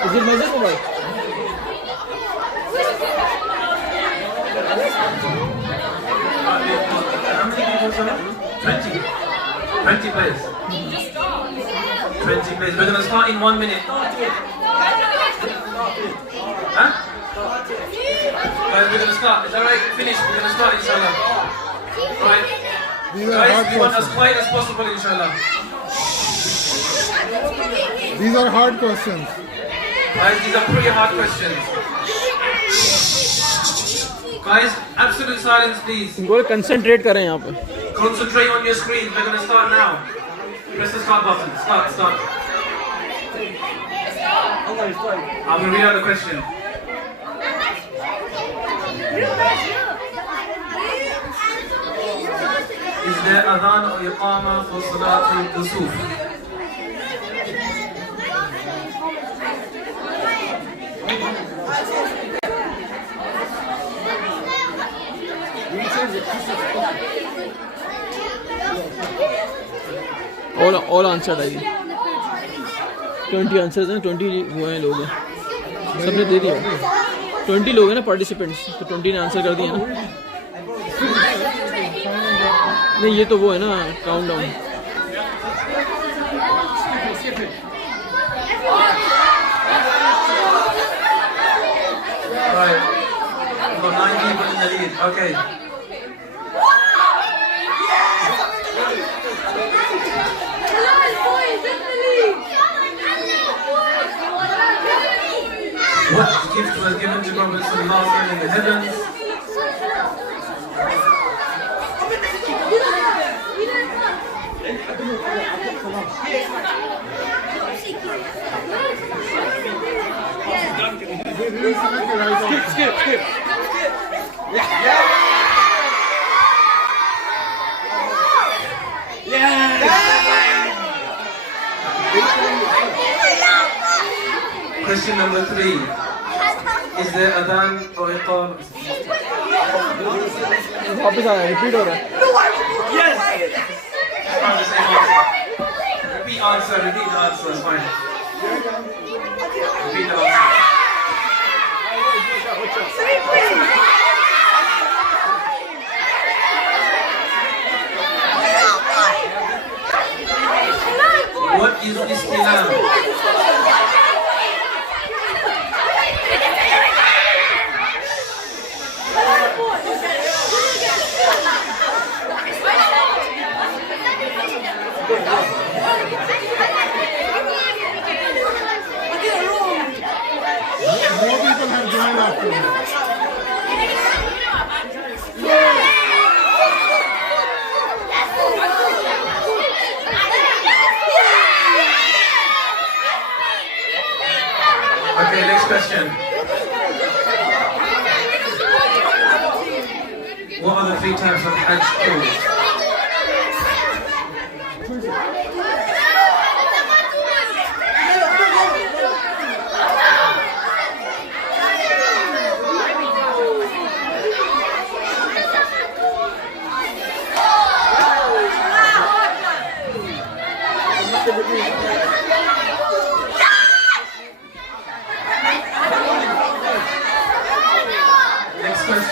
Is it masjid mobile? How many people are there? 20. 20 players. 20 players. We're going to start in 1 minute. Huh? Guys, we're going to start. Is that right? Finish. We're going to start, inshallah. Right. Guys, we want as quiet as possible, inshallah. These are hard questions. Guys, these are pretty hard questions. Guys, absolute silence, please. इनको concentrate करें यहाँ पे Concentrate on your screen. We're going to start now. Press the start button. Start, start. I'm going to read out the question. Is there adhan or iqama for Salatul Kusuf? all answer आएगी 20 answers हैं 20 वो हैं लोग हैं सबने दे दिया 20 लोग हैं ना पार्टिसिपेंट्स तो 20 ने आंसर कर दिया ना नहीं ये तो वो है ना count down Right. We've got 9 people in the lead. Okay. What gift was given to Prophet Sallallahu Alaihi Wasallam in the heavens? skip Question number 3. Is there adhan or iqam? वापस आया रिपीट हो रहा है Yes. Try the same answer. Repeat answer, repeat the answer, it's fine. Repeat the answer. What is istilam? More people have joined after me. Okay, next question. What are the 3 types of Hajj called?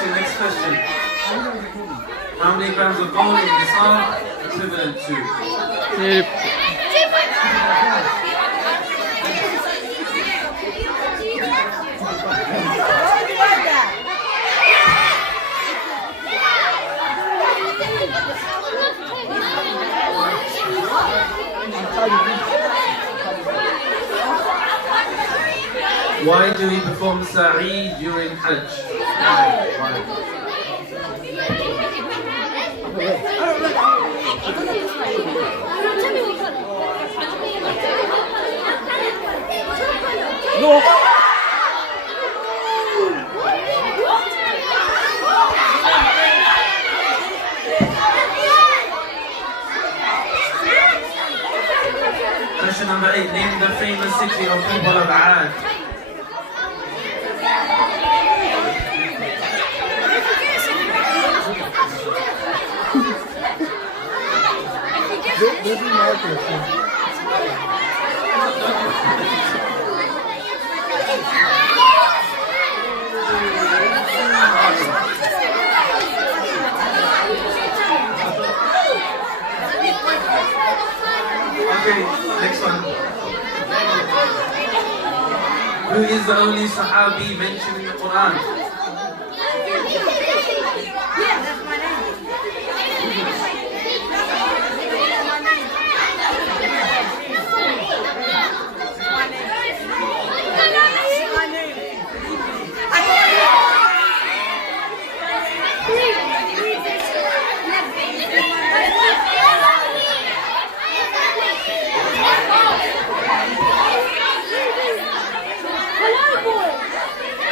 Next question. How many grams of gold is Islam equivalent to? Why do we perform Sa'i during Hajj? Why? No. Question number 8. Name the famous city of people of Ad. This is my question. Okay, next one. Who is the only Sahabi mentioned in the Quran?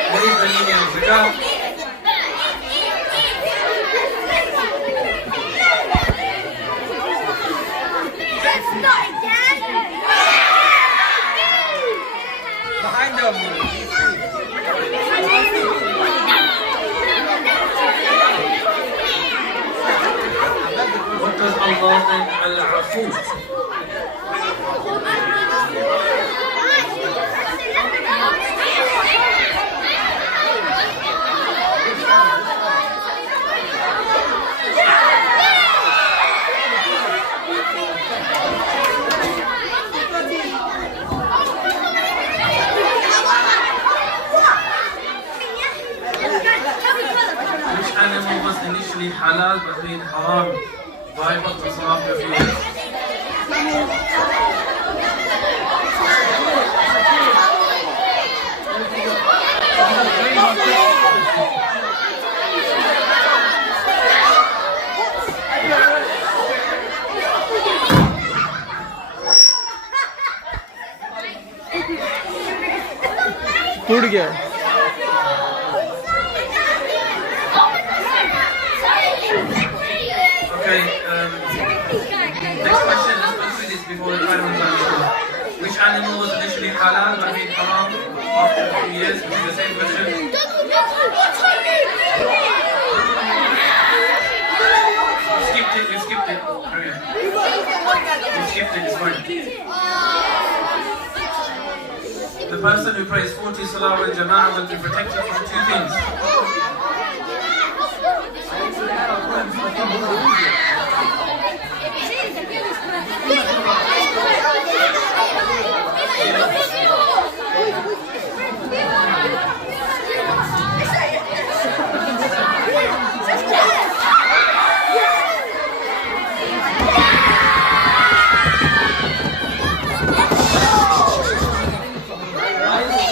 What is the meaning of zakat? Behind them. What does Allah mean al-afu? Which animal was initially halal but made haram by Madrasah after a few years? टूट गया Okay, next question, let's go through this before the final answer. Which animal was initially halal but made haram after a few years? Which is the same question. We skipped skipped it, it's fine. The person who prays 40 salah with jama'ah will be protected from two things.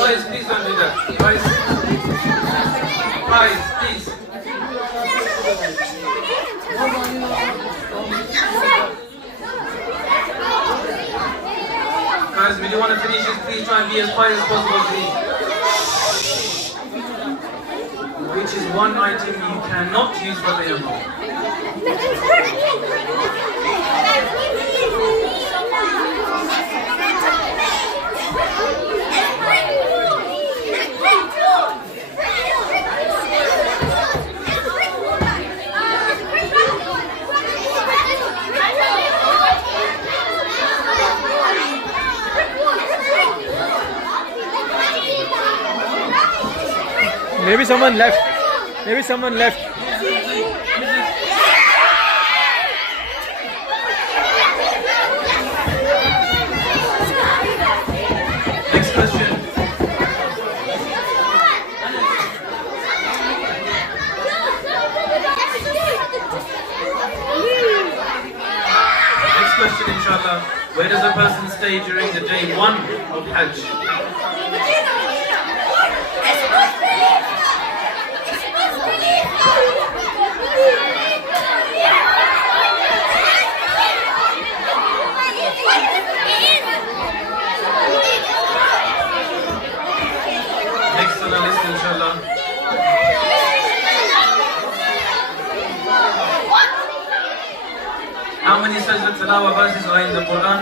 Guys, please don't do that. Guys, please. Guys, we do want to finish this. Please try and be as quiet as possible, please. Which is one item you cannot use for the tayammum. Maybe someone left. Maybe someone left. Next question. Next question, inshallah. Where does a person stay during the day 1 of Hajj? Next on our list, inshallah. How many sajda tilawa verses are in the Quran?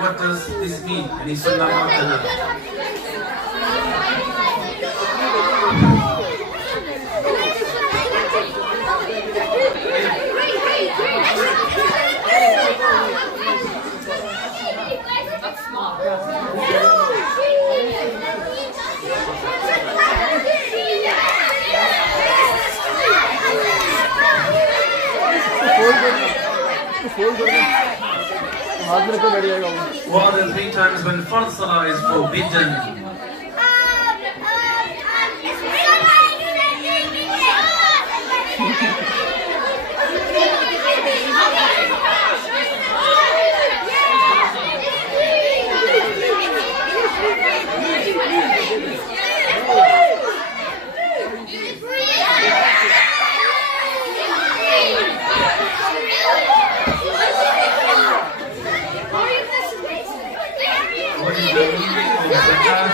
What does this mean? Any sunnah mu'akkada? What are the 3 times when fard salah is forbidden? What is the meaning of zakah?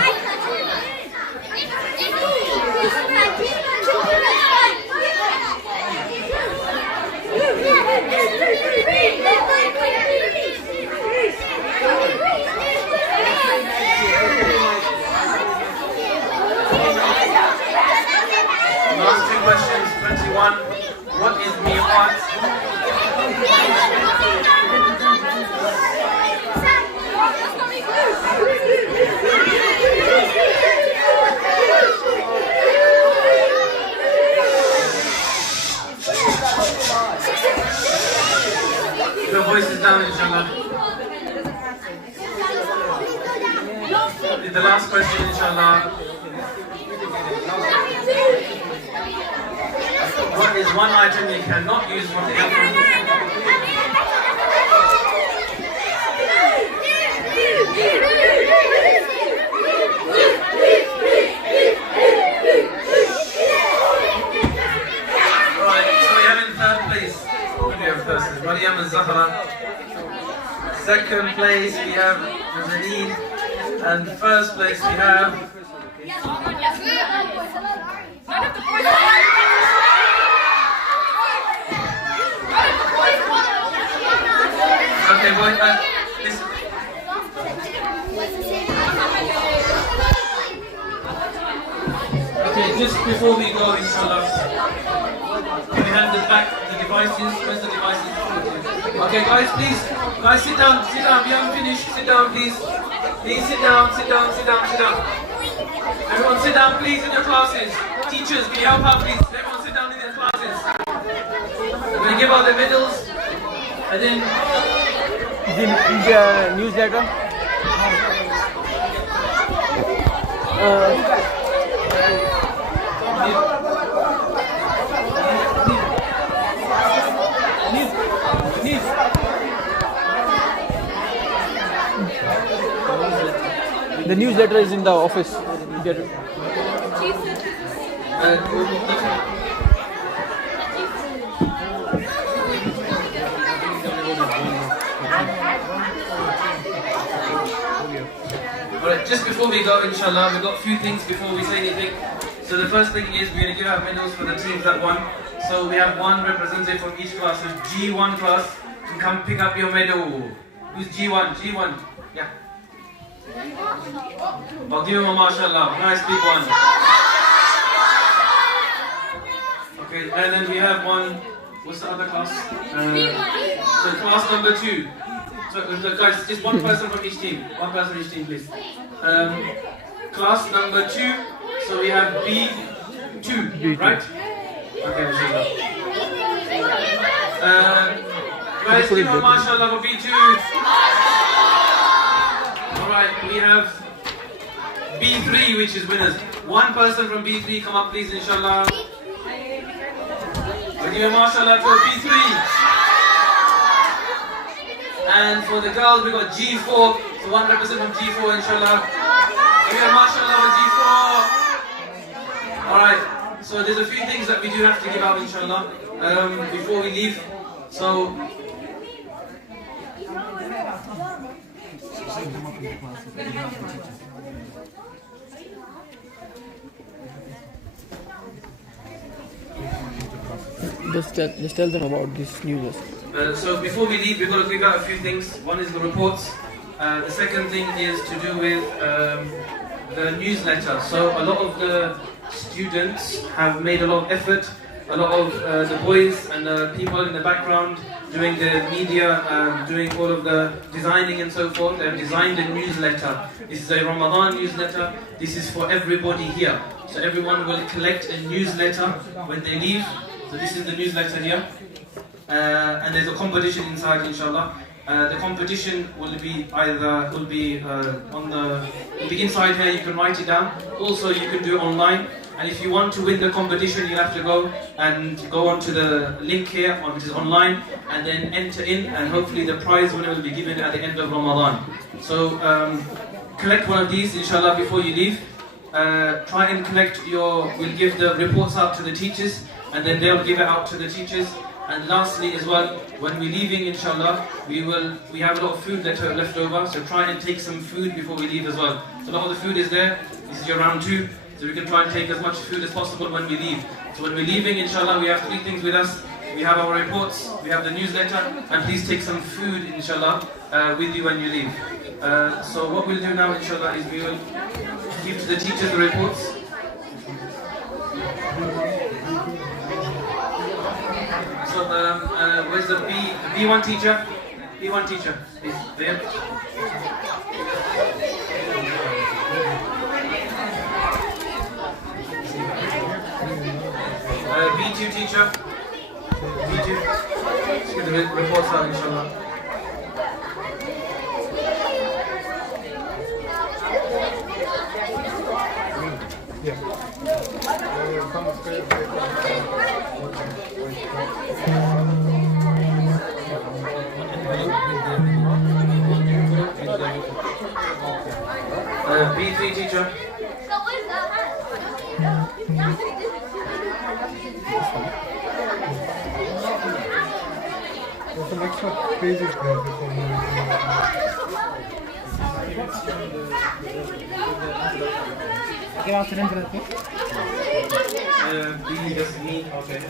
Last 2 questions. 21. What is miqat? Your voice is down, inshallah. The last question, inshallah. What is one item you cannot use for the tayammum? Right, so we have in 3rd place. Who do we have first? Maryam al-Zahra. Second place we have Nazanin. And first place we have... Okay, boy, listen. Okay, just before we go, inshallah, can we hand back the devices? Where's the devices? Okay, guys, please. Guys, sit down. We haven't finished. Sit down, please. Please sit down. Everyone sit down, please, in your classes. Teachers, can you help out, please? Everyone sit down in their classes. We're going to give out the medals. And then... The newsletter. The newsletter is in the office. Get it. Alright, just before we go, inshallah, we've got a few things before we say anything. So the first thing is we're going to give out medals for the teams that won. So we have one representative from each class. So G1 class can come pick up your medal. Who's G1? G1. Yeah. I'll give him a mashallah. Nice big one. Okay, and then we have one. What's the other class? So class number 2. So guys, just one person from each team. One person from each team, please. Class number 2. So we have B2, right? Okay, mashallah. Guys, give him a mashallah for B2. Alright, we have B3, which is winners. One person from B3, come up please, inshallah. We'll give a mashallah for B3. And for the girls, we got G4. So one representative from G4, inshallah. Give a mashallah for G4. Alright, so there's a few things that we do have to give out, inshallah, before we leave. So, just tell them about this news. So before we leave, we've got to give out a few things. One is the reports. The second thing is to do with the newsletter. So a lot of the students have made a lot of effort. A lot of the boys and the people in the background doing the media, doing all of the designing and so forth. They have designed a newsletter. This is a Ramadan newsletter. This is for everybody here. So everyone will collect a newsletter when they leave. So this is the newsletter here. And there's a competition inside, inshallah. The competition will be inside here. You can write it down. Also, you can do it online. And if you want to win the competition, you have to go onto the link here, which is online, and then enter in, and hopefully the prize winner will be given at the end of Ramadan. So collect one of these, inshallah, before you leave. Try and we'll give the reports out to the teachers, and then they'll give it out to the teachers. And lastly as well, when we're leaving, inshallah, we have a lot of food left over, so try and take some food before we leave as well. So a lot of the food is there. This is your round 2. So we can try and take as much food as possible when we leave. So when we're leaving, inshallah, we have 3 things with us. We have our reports, we have the newsletter, and please take some food, inshallah, with you when you leave. So what we'll do now, inshallah, is we will give to the teachers the reports. So where's the B1 teacher? B1 teacher is there. B2 teacher. B2. Let's get the reports out, inshallah. Yeah. B3 teacher. extra pages there before moving to Good afternoon, brother. Really doesn't mean, okay.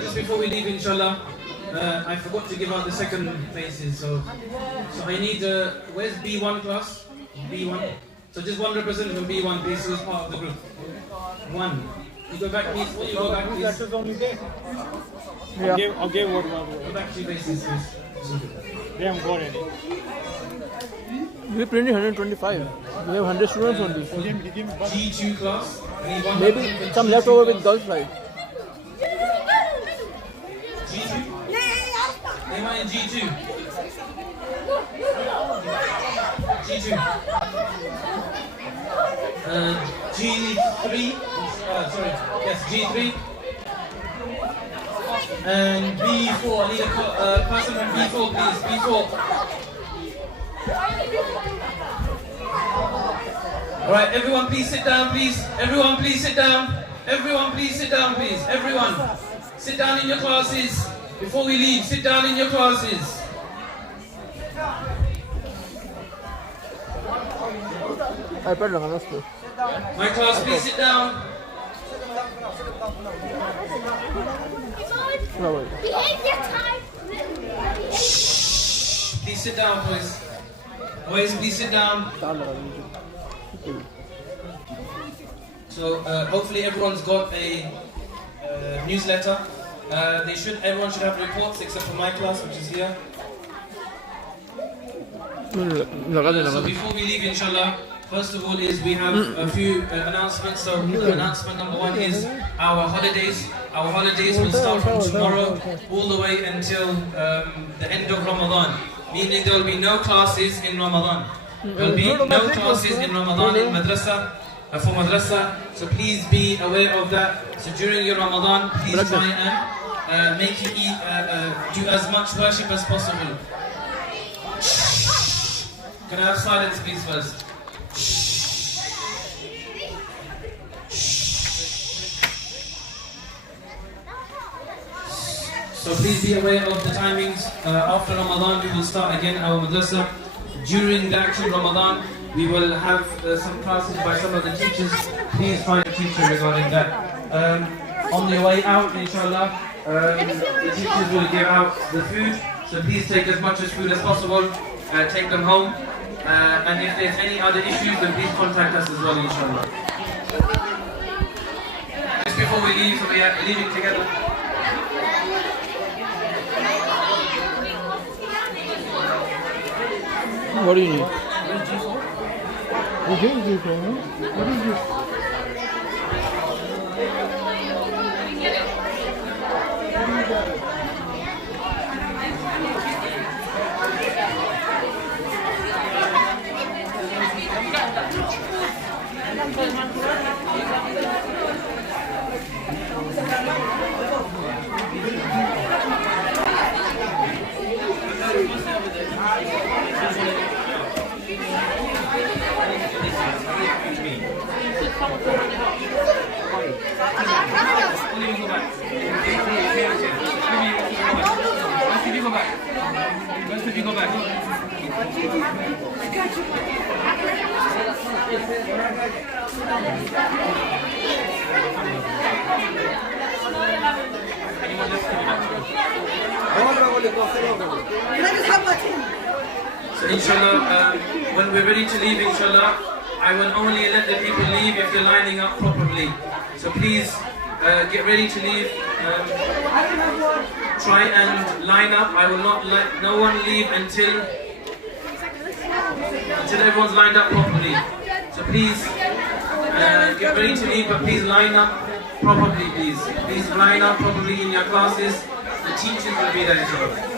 Just before we leave, inshallah, I forgot to give out the second places. So I need, where's B1 class? B1. So just one representative from B1, please, who's part of the group. One. You go back, please. You go back, please. That was only there. Yeah. I'll give what Go back 2 places, please. they haven't got it. We printed 125. We have 100 students only. G2 class. I need one Maybe some left over with girls' side. G2? Am I in G2? G2. G3. Sorry. Yes, G3. And B4. I need a person from B4, please. B4. Alright, everyone please sit down, please. Everyone please sit down. Everyone please sit down, please. Everyone. Sit down in your classes. Before we leave, sit down in your classes. iPad लगाना उस पे. My class, please sit down. ना भाई. Shh. Please sit down, boys. Boys, please sit down. तार लगा दीजिए. So hopefully everyone's got a newsletter. Everyone should have reports except for my class, which is here. लगा दे. So before we leave, inshallah, first of all is we have a few announcements. So announcement number 1 is our holidays. Our holidays will start from tomorrow all the way until the end of Ramadan. Meaning there will be no classes in Ramadan. There will be no classes in Ramadan in Madrasah. For Madrasah, so please be aware of that. So during your Ramadan, please try and make you eat, do as much worship as possible. Can I have silence please first? So please be aware of the timings. After Ramadan we will start again our madrasa. During the actual Ramadan we will have some classes by some of the teachers. Please find a teacher regarding that. On the way out, inshallah, the teachers will give out the food. So please take as much as food as possible. Take them home. And if there's any other issues, then please contact us as well, inshallah. Just before we leave, so we are leaving together. What do you need? Okay, what is this? So inshallah, when we're ready to leave, inshallah, I will only let the people leave if they're lining up properly. So please get ready to leave. Try and line up. I will not let no one leave until everyone's lined up properly. So please get ready to leave, but please line up properly, please. Please line up properly in your classes. The teachers will be there inshallah.